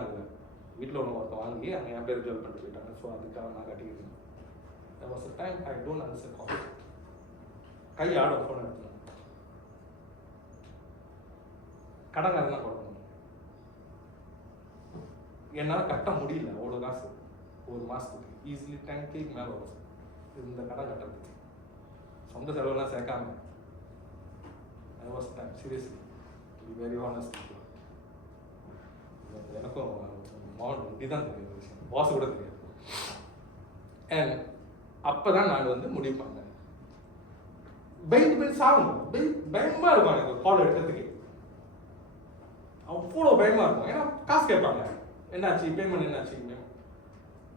வீட்டில் ஒருத்தன் வாங்கி அங்கே என் பேர் ஜெல் பண்ணிட்டு போயிட்டாங்க. ஸோ அதுக்காக நான் கட்டிக்கிறேன். There was a time I don't answer call. கை ஆடும், ஃபோன் எடுத்துனாங்க, கடங்காரன் தான் கொடுக்கணும், என்னால் கட்ட முடியல அவ்வளோ காசு ஒரு மாதத்துக்கு, ஈஸிலி 10k மேலே வரும் இந்த கடன் கட்டுறதுக்கு, சொந்த செலவெல்லாம் சேர்க்காம. I was time, seriously, to be very honest. எனக்கும் இதுதான் தெரியும் விஷயம், பாஸ் கூட தெரியாது. அண்ட் அப்போ தான் நான் வந்து முடிவு பண்ணேன், பயந்து சாகணும், பயமாக இருக்கும் எனக்கு கால் எடுக்கிறதுக்கு, அவ்வளோ பயமாக இருக்கும். ஏன்னா காசு கேட்பாங்க, என்னாச்சு பேமெண்ட், என்னாச்சு.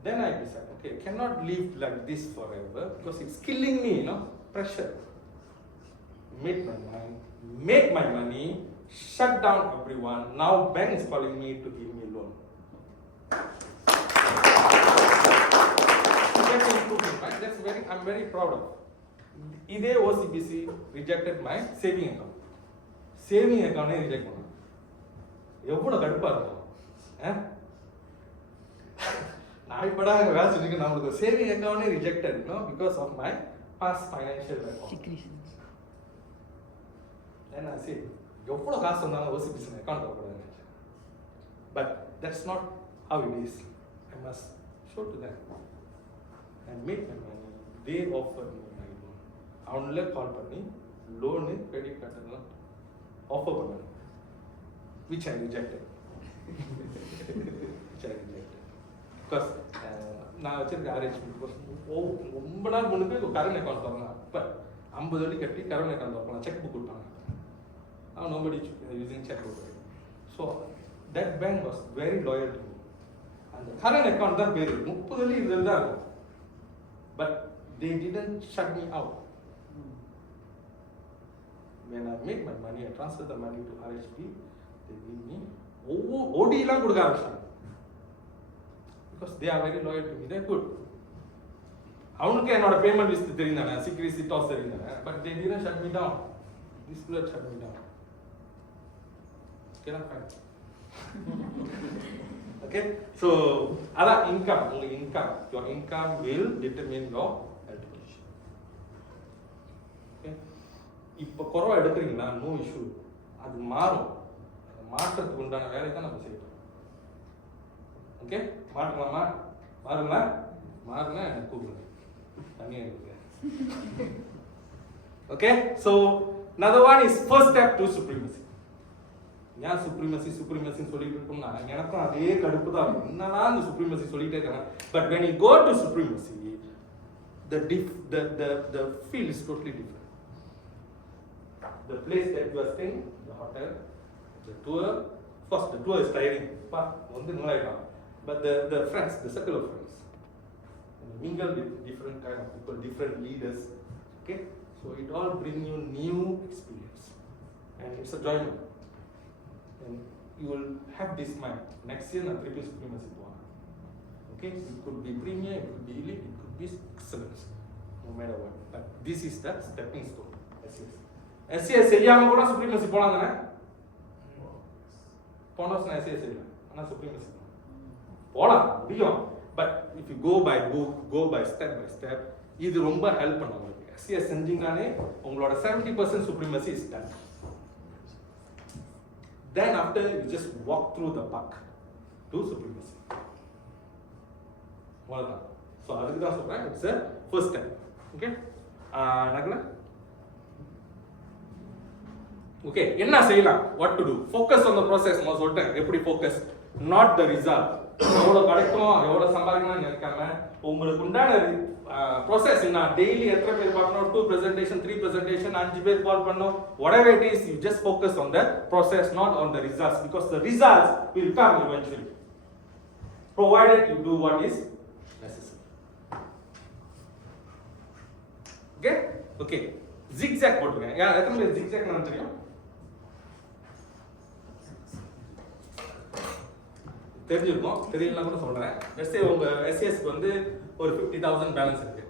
Then I decided, okay, I cannot live like this forever because it's killing me, pressure. Make my money, shut down everyone. Now bank is calling me to give me loan. That's improvement, right? I'm very proud of. இதே OCBC rejected my saving account. Saving account reject பண்ணாங்க. எவ்வளவு கடுப்பா இருக்கும். நான் இப்படா வேலை செஞ்சுக்க, நம்மளுக்கு saving account rejected because of my past financial record. ஏன்னா சரி எவ்வளோ காசு வந்தாலும் OCBC அக்கௌண்ட் வரக்கூடாதுன்னு நினச்சேன். But that's not how it is. I must show to them and make my money. They offer me my loan. அவங்களே call பண்ணி loan credit கார்டெல்லாம் ஆஃபர் பண்ணாங்க. which I rejected. Which I rejected. Because நான் வச்சிருக்க arrangement because ரொம்ப நாள் முன்னுக்கு current account தரலாம் அப்போ 50 வழி கட்டி கரண்ட் அக்கௌண்ட் தரலாம் செக் புக் கொடுப்பாங்க nobody using check book. So that bank was very loyal to me. And the current account தான் பேரு 30 வழி இதுல தான் இருக்கும். But they didn't shut me out. When I make my money, I transfer the money to RHP, they give me OD எல்லாம் கொடுக்க ஆரம்பிச்சாங்க. Because they are very loyal to me. They're good. அவனுக்கு என்னோட பேமெண்ட் லிஸ்ட் தெரியுதானே secrecy டாஸ் தெரியுதானே but they didn't shut me down. This will shut me down. Okay, fine. Okay, so அதான் income, உங்க income, your income will determine your education. Okay, இப்போ குறவா எடுக்கிறீங்களா no issue, அது மாறும், மாற்றத்துக்கு உண்டான வேலை தான் நம்ம செய்யணும். ஓகே, மாற்றலாமா? மாறுங்களா? மாறுனா எனக்கு கூப்பிடுங்க, தனியாக இருக்கு. Okay, so another one is first step to supremacy. ஏன் சுப்ரீமசி சொல்லிட்டு இருக்கோம்னா எனக்கும் அதே கடுப்பு தான் இருக்கும், என்னன்னா இந்த சுப்ரீமசி சொல்லிட்டே இருக்காங்க. But when you go to supremacy, the feel is totally different. The place that you are staying, the hotel, the tour, first the tour is tiring, but the friends, the circle of friends, and you mingle with different kind of people, different leaders. Okay, so it all bring you new experience, and it's a joy. And you will have this mind. Next year, na triple supremacy poa. Okay, it could be premier, it could be elite, it could be excellence, no matter what. But this is the stepping stone. SES. SES செய்யாம கூட supremacy போலாம் தானே? போனோஸ்னா SES இல்ல, ஆனா supremacy போலாம் முடியும். But if you go by book, go by step, இது ரொம்ப ஹெல்ப் பண்ணும் உங்களுக்கு. SES செஞ்சீங்கனாலே உங்களோட 70% supremacy is done. Then after you just walk through the park to supremacy. Voilà. So அதுக்கு தான் சொல்றேன், it's a first step. Okay, நகல. Okay, என்ன செய்யலாம்? What to do? Focus on the process. நான் சொல்லிட்டேன் எப்படி focus, not the result. எவ்வளவு கிடைக்கும் எவ்வளவு சம்பாதிக்கணும்னு நினைக்காம உங்களுக்கு உண்டான process என்ன, daily எத்தனை பேர் பார்க்கணும், 2 presentation 3 presentation 5 பேர் கால் பண்ணணும், whatever it is, you just focus on the process, not on the results, because the results will come eventually, provided you do what is necessary. Okay, zigzag போட்டுருங்க. எத்தனை பேர் zigzag நான் தெரியும்? தெரிஞ்சிருக்கும், தெரியலனா கூட சொல்றேன். let's say உங்க SES க்கு வந்து ஒரு 50,000 பேலன்ஸ் இருக்கு.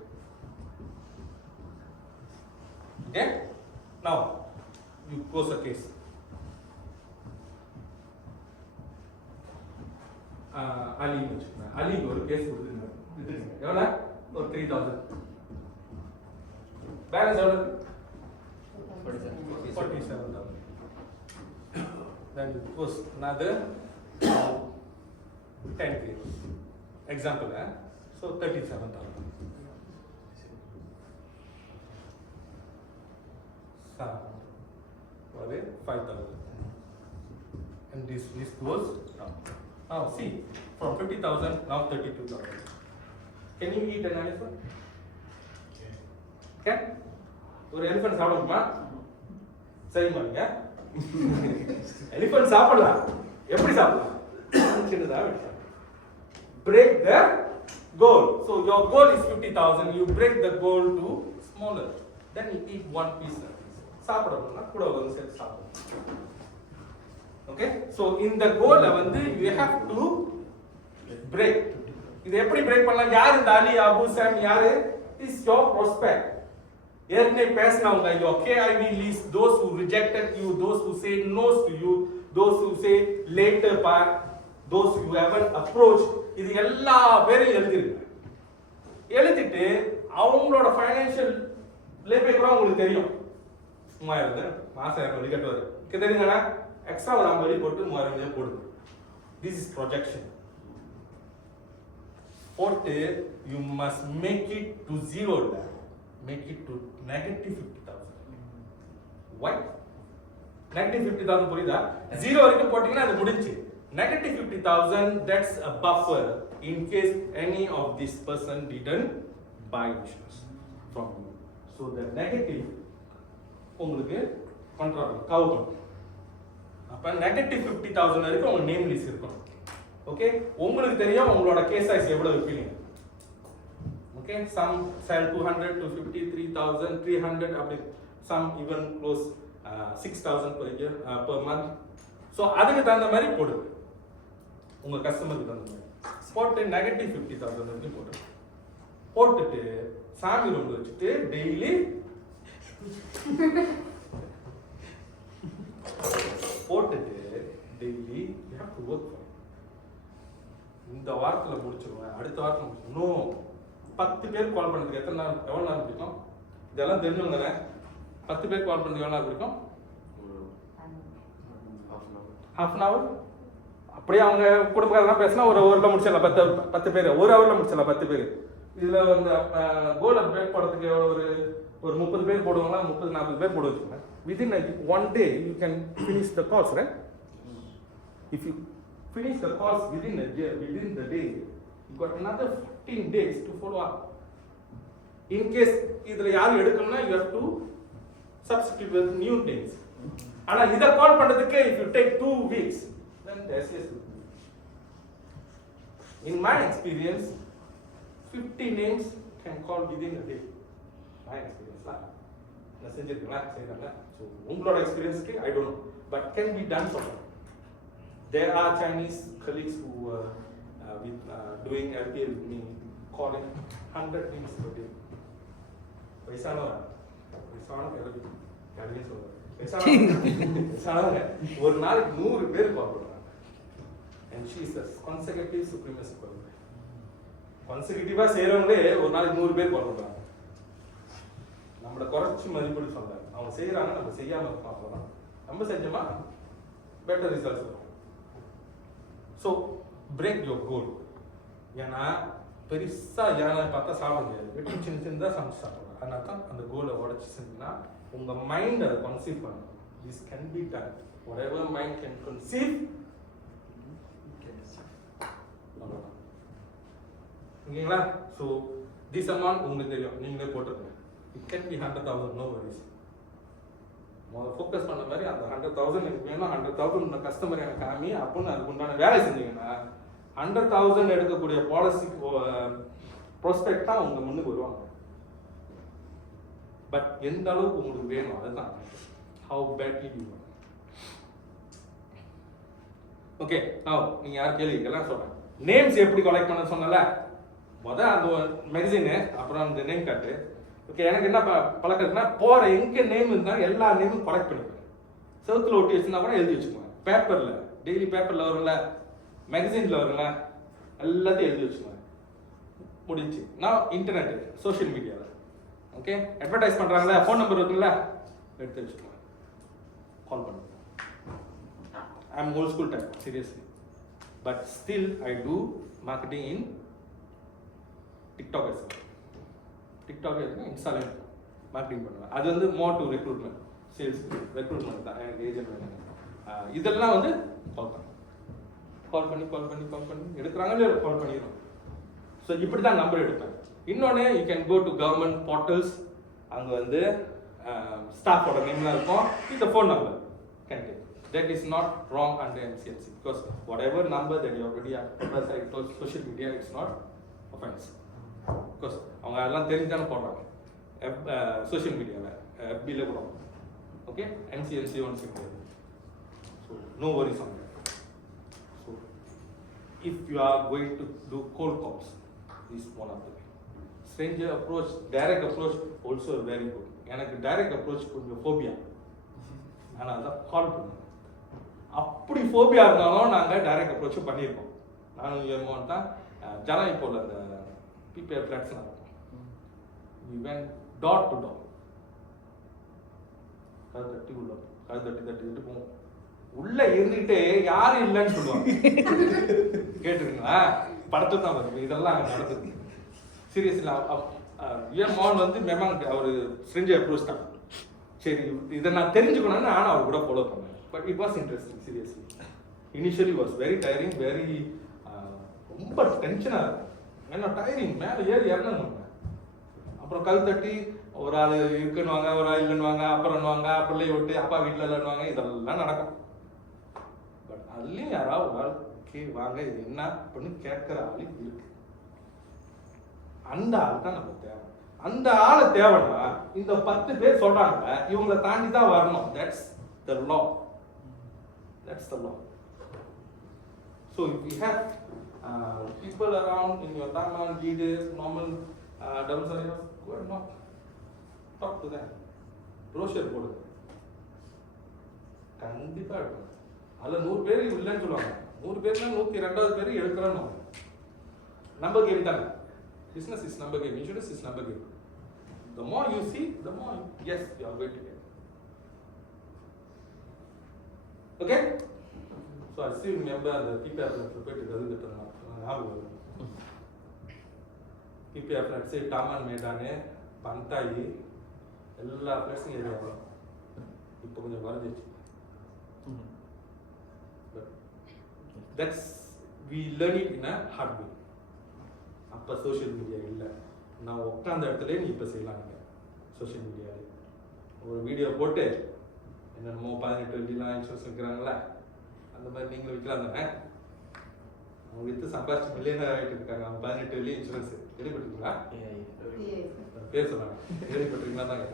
Okay, now you close a case. Ali வச்சுக்கோங்க, அலிக்கு ஒரு கேஸ் கொடுத்துருங்க, எவ்வளோ? ஒரு 3,000. பேலன்ஸ் எவ்வளோ? 47,000. then you close another 10 cases. Example, so 37,000. What is 5,000? And this goes down. Now see, from 50,000 now 32,000. Can you eat an elephant? Can? ஒரு elephant சாப்பிடுமா? சரி மாட்டீங்க. எலிஃபண்ட் சாப்பிடலாம், எப்படி சாப்பிடலாம்? சின்னதா break the goal. So your goal is 50,000, you break the goal to smaller, then you eat one piece. சாப்பிடணும்னா கூட வந்து சேர்த்து சாப்பிடணும். Okay, so in the goal வந்து you have to break. இது எப்படி break பண்ணலாம்? யார் இந்த அலி, அபு, சாம் யாரு? is your prospect. ஏற்கனவே பேசினவங்க, your KIV list, those who rejected you, those who say no to you, those who say later part, those who haven't approached, இது எல்லா பேரும் எழுதிருங்க. எழுதிட்டு அவங்களோட ஃபைனான்சியல் லேபே கூட உங்களுக்கு தெரியும். 3000 மாசம் 200 வழி கட்டுவாரு, தெரியுங்களா? எக்ஸ்ட்ரா ஒரு 50 வழி போட்டு 3000 போடுங்க. This is projection. போட்டு you must make it to zero, make it to negative 50,000. Why? Negative 50,000 புரியுதா? 0 வரைக்கும் போட்டீங்கன்னா அது முடிஞ்சு. Negative 50,000, that's a buffer in case any of this person didn't buy insurance from you. So the negative உங்களுக்கு control கவுக்கும். அப்ப negative 50,000 வரைக்கும் உங்க name list இருக்கும். ஓகே, உங்களுக்கு தெரியும் உங்களோட கேஸ் சைஸ் எவ்வளவு விற்பீங்க. ஓகே, some sell 200, 250, 3,000, 300 அப்படி, some even close 6,000 per year per month. So அதுக்கு தகுந்த மாதிரி போடுங்க, உங்க கஸ்டமருக்கு தகுந்த மாதிரி போட்டு நெகட்டிவ் 50,000 வரைக்கும் போட்டுட்டு சாமி ரூம்ல வச்சுட்டு டெய்லி போட்டுட்டு daily you have to work. இந்த வாரத்துல முடிச்சிருவேன், அடுத்த வாரத்துல முடிச்சிடணும். 10 பேர் கால் பண்ணுறதுக்கு எவ்வளோ நேரம் பிடிக்கும்? இதெல்லாம் தெரிஞ்சவங்க 10 பேர் கால் பண்ணுறதுக்கு எவ்வளோ நேரம் பிடிக்கும்? half an hour. அப்படியே அவங்க குடும்பக்காரெல்லாம் பேசினா ஒரு ஹவரில் முடிச்சிடலாம். 10 பேர் ஒரு ஹவரில் முடிச்சிடலாம் 10 பேர். இதில் வந்து கோலை பிரேக் போடுறதுக்கு ஒரு 30 பேர் போடுவாங்களா, 30-40 பேர் போட வச்சுக்கோங்க. Within one day you can finish the course, right? If you finish the course within the day, you got another 15 days to follow up. In case இதில் யாரும் எடுக்கணும்னா you have to substitute with new days. ஆனால் இதை கால் பண்ணுறதுக்கு if you take 2 weeks, then the SES will be. In my experience, 50 names can call within a day. My experience lah. நான் செஞ்சிருக்கேன் செய்யறாங்க. So உங்களோட எக்ஸ்பீரியன்ஸ்க்கு I don't know, but can be done for them. There are Chinese colleagues who doing LPA with me, calling 100 names per day. வயசானவங்க ஒரு நாளைக்கு 100 பேர் கால் பண்றாங்க. And she is a consecutive supremacy qualifier. consecutive செய்யறவங்களே ஒரு நாளைக்கு 100 பேர் கால் பண்றாங்க. நம்மள குறைச்சி மதிப்பீடு சொல்றாங்க. அவங்க செய்யறாங்க, நம்ம செய்யாம இருக்கோம், அவ்வளவுதான். நம்ம செஞ்சோமா பெட்டர் ரிசல்ட்ஸ் வரும். So break your goal. ஏன்னா பெருசா யாரை பார்த்தா சாப்பிட முடியாது, வெட்டி சின்ன சின்னதாக சமைச்சு சாப்பிடலாம். அதனால தான் அந்த கோலை உடச்சி செஞ்சீங்கன்னா உங்க மைண்ட் அதை கன்சீவ் பண்ணும். This can be done. Whatever mind can conceive அவ்வளோதான். ஓகேங்களா? ஸோ திஸ் அமௌண்ட் உங்களுக்கு தெரியும், நீங்களே போட்டுருங்க. It can be 100,000, no worries. முதல்ல ஃபோக்கஸ் பண்ண மாதிரி அந்த 100,000 எனக்கு வேணும், 100,000 கஸ்டமர் எனக்கு காமி அப்படின்னு அதுக்கு உண்டான வேலை செஞ்சீங்கன்னா 100,000 எடுக்கக்கூடிய பாலிசி ப்ராஸ்பெக்ட் தான் உங்க முன்னுக்கு வருவாங்க. பட் எந்த அளவுக்கு உங்களுக்கு வேணும் அதுதான். How badly you want. Okay, நீங்க யார் கேள்விக்கெல்லாம் சொல்றேன். நேம்ஸ் எப்படி கலெக்ட் பண்ண சொன்னல, முதல் அந்த மெகசினு, அப்புறம் அந்த நேம் கார்டு. ஓகே, எனக்கு என்ன பழக்கம் இருக்குன்னா, போகிற எங்கே நேம் இருந்தாலும் எல்லா நேமும் கலெக்ட் பண்ணிப்பேன். செவத்தில் ஒட்டி வச்சுருந்தா கூட எழுதி வச்சுக்குவேன். பேப்பரில் டெய்லி பேப்பரில் வரும்ல, மேகசினில் வரும்ல, எல்லாத்தையும் எழுதி வச்சுக்குவேன். முடிஞ்சு நான் இன்டர்நெட்டு, சோஷியல் மீடியாவில் ஓகே அட்வர்டைஸ் பண்ணுறாங்களே, ஃபோன் நம்பர் இருக்குல்ல, எடுத்து வச்சுக்குவேன், கால் பண்ணுவேன். I am old school type, seriously. But still I do marketing in TikTok as well. TikTok இருக்குன்னா இன்ஸ்டால மார்க்கெட்டிங் பண்ணுவேன். அது வந்து more to recruitment, sales recruitment தான். எனக்கு ஏஜென்ட் வேணும். இதெல்லாம் வந்து கால் பண்ணி எடுக்கிறாங்க இல்லையா, கால் பண்ணிடுறோம். ஸோ இப்படி தான் நம்பர் எடுப்பேன். இன்னொன்று, you can go to government portals. அங்கே வந்து ஸ்டாஃபோட நேம்லாம் இருக்கும், இந்த phone number can take. That is not wrong under MCMC, because whatever number that you already have on social media, it's not offense. Because அவங்க எல்லாம் தெரிஞ்சானே போடுறாங்க சோஷியல் மீடியாவில், FBல கூட. ஓகே, MCMC ஒன்ஸ் கிடையாது. So no worries on that. So if you are going to do cold calls, is one of the way. Stranger approach, direct approach also very good. எனக்கு direct approach கொஞ்சம் phobia, ஆனால் அதான் கால் பண்ணுவேன். அப்படி phobia இருந்தாலும் நாங்கள் direct approach பண்ணியிருக்கோம். நானும் ஏமான் தான் ஜனம் இப்போ அந்த PPR ஃப்ளாட்ஸ்லாம் இருக்கும். We went door to door. கதை தட்டி போவோம். உள்ள இருந்துட்டு யாரும் இல்லைன்னு சொல்லுவாங்க. கேட்டுருக்கீங்களா? படத்துல தான் வருது இதெல்லாம் நடக்குது. சீரியஸ்லி ஏமான் வந்து மேமாங் அவர் ஸ்ட்ரேஞ்சர் அப்ரோச் தான். சரி இதை நான் தெரிஞ்சுக்கணும்னு நானும் அவர் கூட ஃபாலோ பண்ணேன். But it was interesting seriously. Initially was very tiering, very ரொம்ப டென்ஷனாக இருக்கும். ஏன்னா டயரிங் மேலே ஏறி இறங்கணும். அப்புறம் கல் தட்டி ஒரு ஆள் இருக்குன்னுவாங்க, ஒரு ஆள் இல்லைன்னுவாங்க, அப்புறம்னுவாங்க, பிள்ளைய விட்டு அப்பா வீட்டில் இல்லைன்னுவாங்க, இதெல்லாம் நடக்கும். பட் அதுலேயும் யாராவது ஒரு ஆள் ஓகே வாங்க இது என்ன அப்படின்னு கேட்குற ஆள் இருக்கு. அந்த ஆள் தான் நமக்கு தேவை. அந்த ஆளை தேவைன்னா இந்த 10 பேர் சொல்றாங்க இவங்களை தாண்டி தான் வரணும். That's the law. That's the law. So if you have people around in your Tamil leaders, normal demonstrators, go and talk to them. Brochure போடுங்க. கண்டிப்பா எடுக்கணும். அதில் 100 பேர் இல்லைன்னு சொல்லுவாங்க. 100 பேர்னா 102வது பேர் எடுக்கிறோன்னு. நம்பர் கேம் தானே. Business is number game. Insurance is number game. The more you see, the more yes, you are going to get. Okay? So I still remember the PPF போயிட்டு கது கட்டுறாங்க. PPF say டாமன் மேடானே பந்தாயி எல்லா பிளேஸும் area இப்போ கொஞ்சம் குறைஞ்சிச்சு. That's we learn it in a hard way. அப்போ social media இல்லை. நான் உட்காந்த இடத்துல நீ இப்போ செய்யலாம். நீங்கள் சோஷியல் மீடியாவில் ஒரு வீடியோ போட்டு என்னென்னமோ 18-20 இன்சூரன்ஸ் விற்கிறாங்களா அந்த மாதிரி நீங்களும் விற்கலாம் தானே. அவங்க விற்று சம்பாதிச்சு மில்லியனர் ஆகிட்டு இருக்காங்க. அவங்க 18 இன்சூரன்ஸ் கேள்விப்பட்டிருக்கீங்களா? பேர் சொன்னாங்க கேள்விப்பட்டிருக்கீங்களா தாங்க.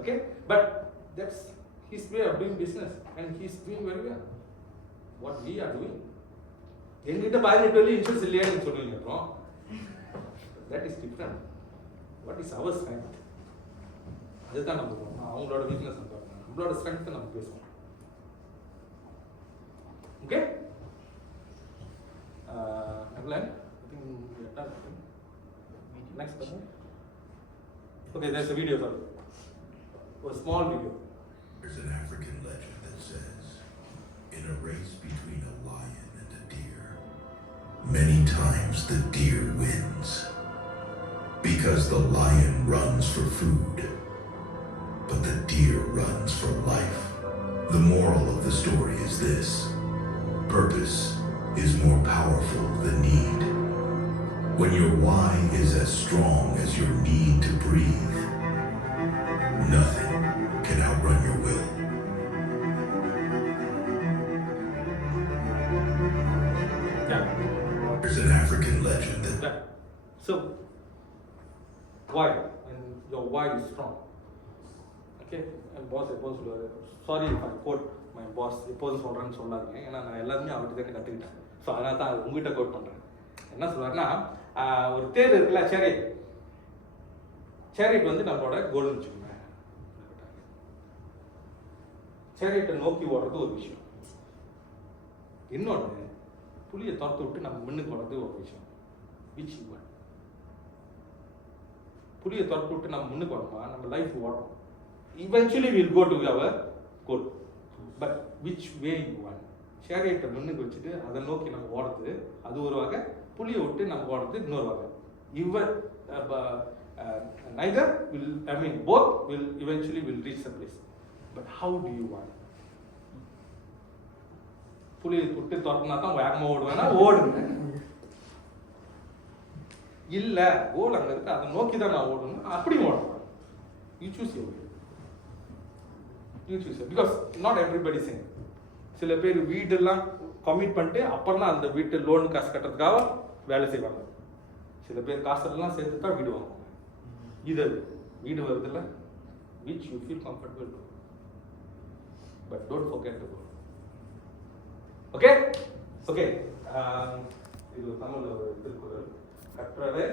Okay but that's his way of doing business and he's doing very well. What we are doing எங்கிட்ட 18 இன்சூரன்ஸ் இல்லையான்னு சொல்லுவீங்க. அப்புறம் that is different. What is our strength? அதுதான் நம்ம போகணும். அவங்களோட வீக்னஸ் பார்க்கணும், நம்மளோட ஸ்ட்ரென்த்தை நம்ம பேசுவோம். Okay I think we are done. Next question. Okay, there's a video for you. A small video. There's an African legend that says, in a race between a lion and a deer, many times the deer wins, because the lion runs for food, but the deer runs for life. The moral of the story is this: purpose is more powerful than need. When your why is as strong as your need to breathe, nothing can outrun your will. Yeah. There's an African legend that Yeah. So, why? And your why is strong. Okay? And boss எப்போதும் சொல்லுவாரு, sorry if I quote my boss, எப்போதும் சொல்கிறேன்னு சொல்லாதீங்க. ஏன்னா நான் எல்லாருமே அவர்கிட்ட தானே கற்றுக்கிட்டேன். ஸோ அதனால தான் அது உங்ககிட்ட கோட் பண்ணுறேன். என்ன சொல்லுவாருன்னா, ஒரு தேர் இருக்குல்ல, சேரிட். சேரிட் வந்து நம்மளோட கோல்னு வச்சுக்கோங்க. சேரிட்டை நோக்கி ஓடுறது ஒரு விஷயம். இன்னொன்று புளியை துரத்து விட்டு நம்ம முன்னுக்கு வர்றது ஒரு விஷயம். Which one? புளியை துரத்து விட்டு நம்ம முன்னுக்கு வரணுமா, நம்ம லைஃப் ஓடணும். Eventually we'll go to our goal. But which way you want? சேரியட்டை முன்னுக்கு வச்சுட்டு அதை நோக்கி நம்ம ஓடுறது அது ஒரு வகை, புளியை விட்டு நம்ம ஓடுறது இன்னொரு வகை. Neither will, I mean both will eventually will reach the place. But how do you want? புளியை விட்டு துரத்துனா தான் வேகமாக ஓடுவேன்னா ஓடுங்க. இல்லை கோல் அங்கே இருக்கு, அதை நோக்கி தான் நான் ஓடணும், அப்படி ஓடணும். You choose your way. You choose it. Because not everybody sing. சில பேர் வீடெல்லாம் கமிட் பண்ணிட்டு அப்புறம் தான் அந்த வீட்டு லோன் காசு கட்டுறதுக்காக வேலை செய்வாங்க. சில பேர் காசெல்லாம் சேர்த்து தான் வீடு வாங்குவாங்க. இது வீடு வருதுல்ல, which you feel comfortable to. But don't forget the goal. Okay? Okay. இது தமிழ்ல ஒரு திருக்குறள். கற்றவே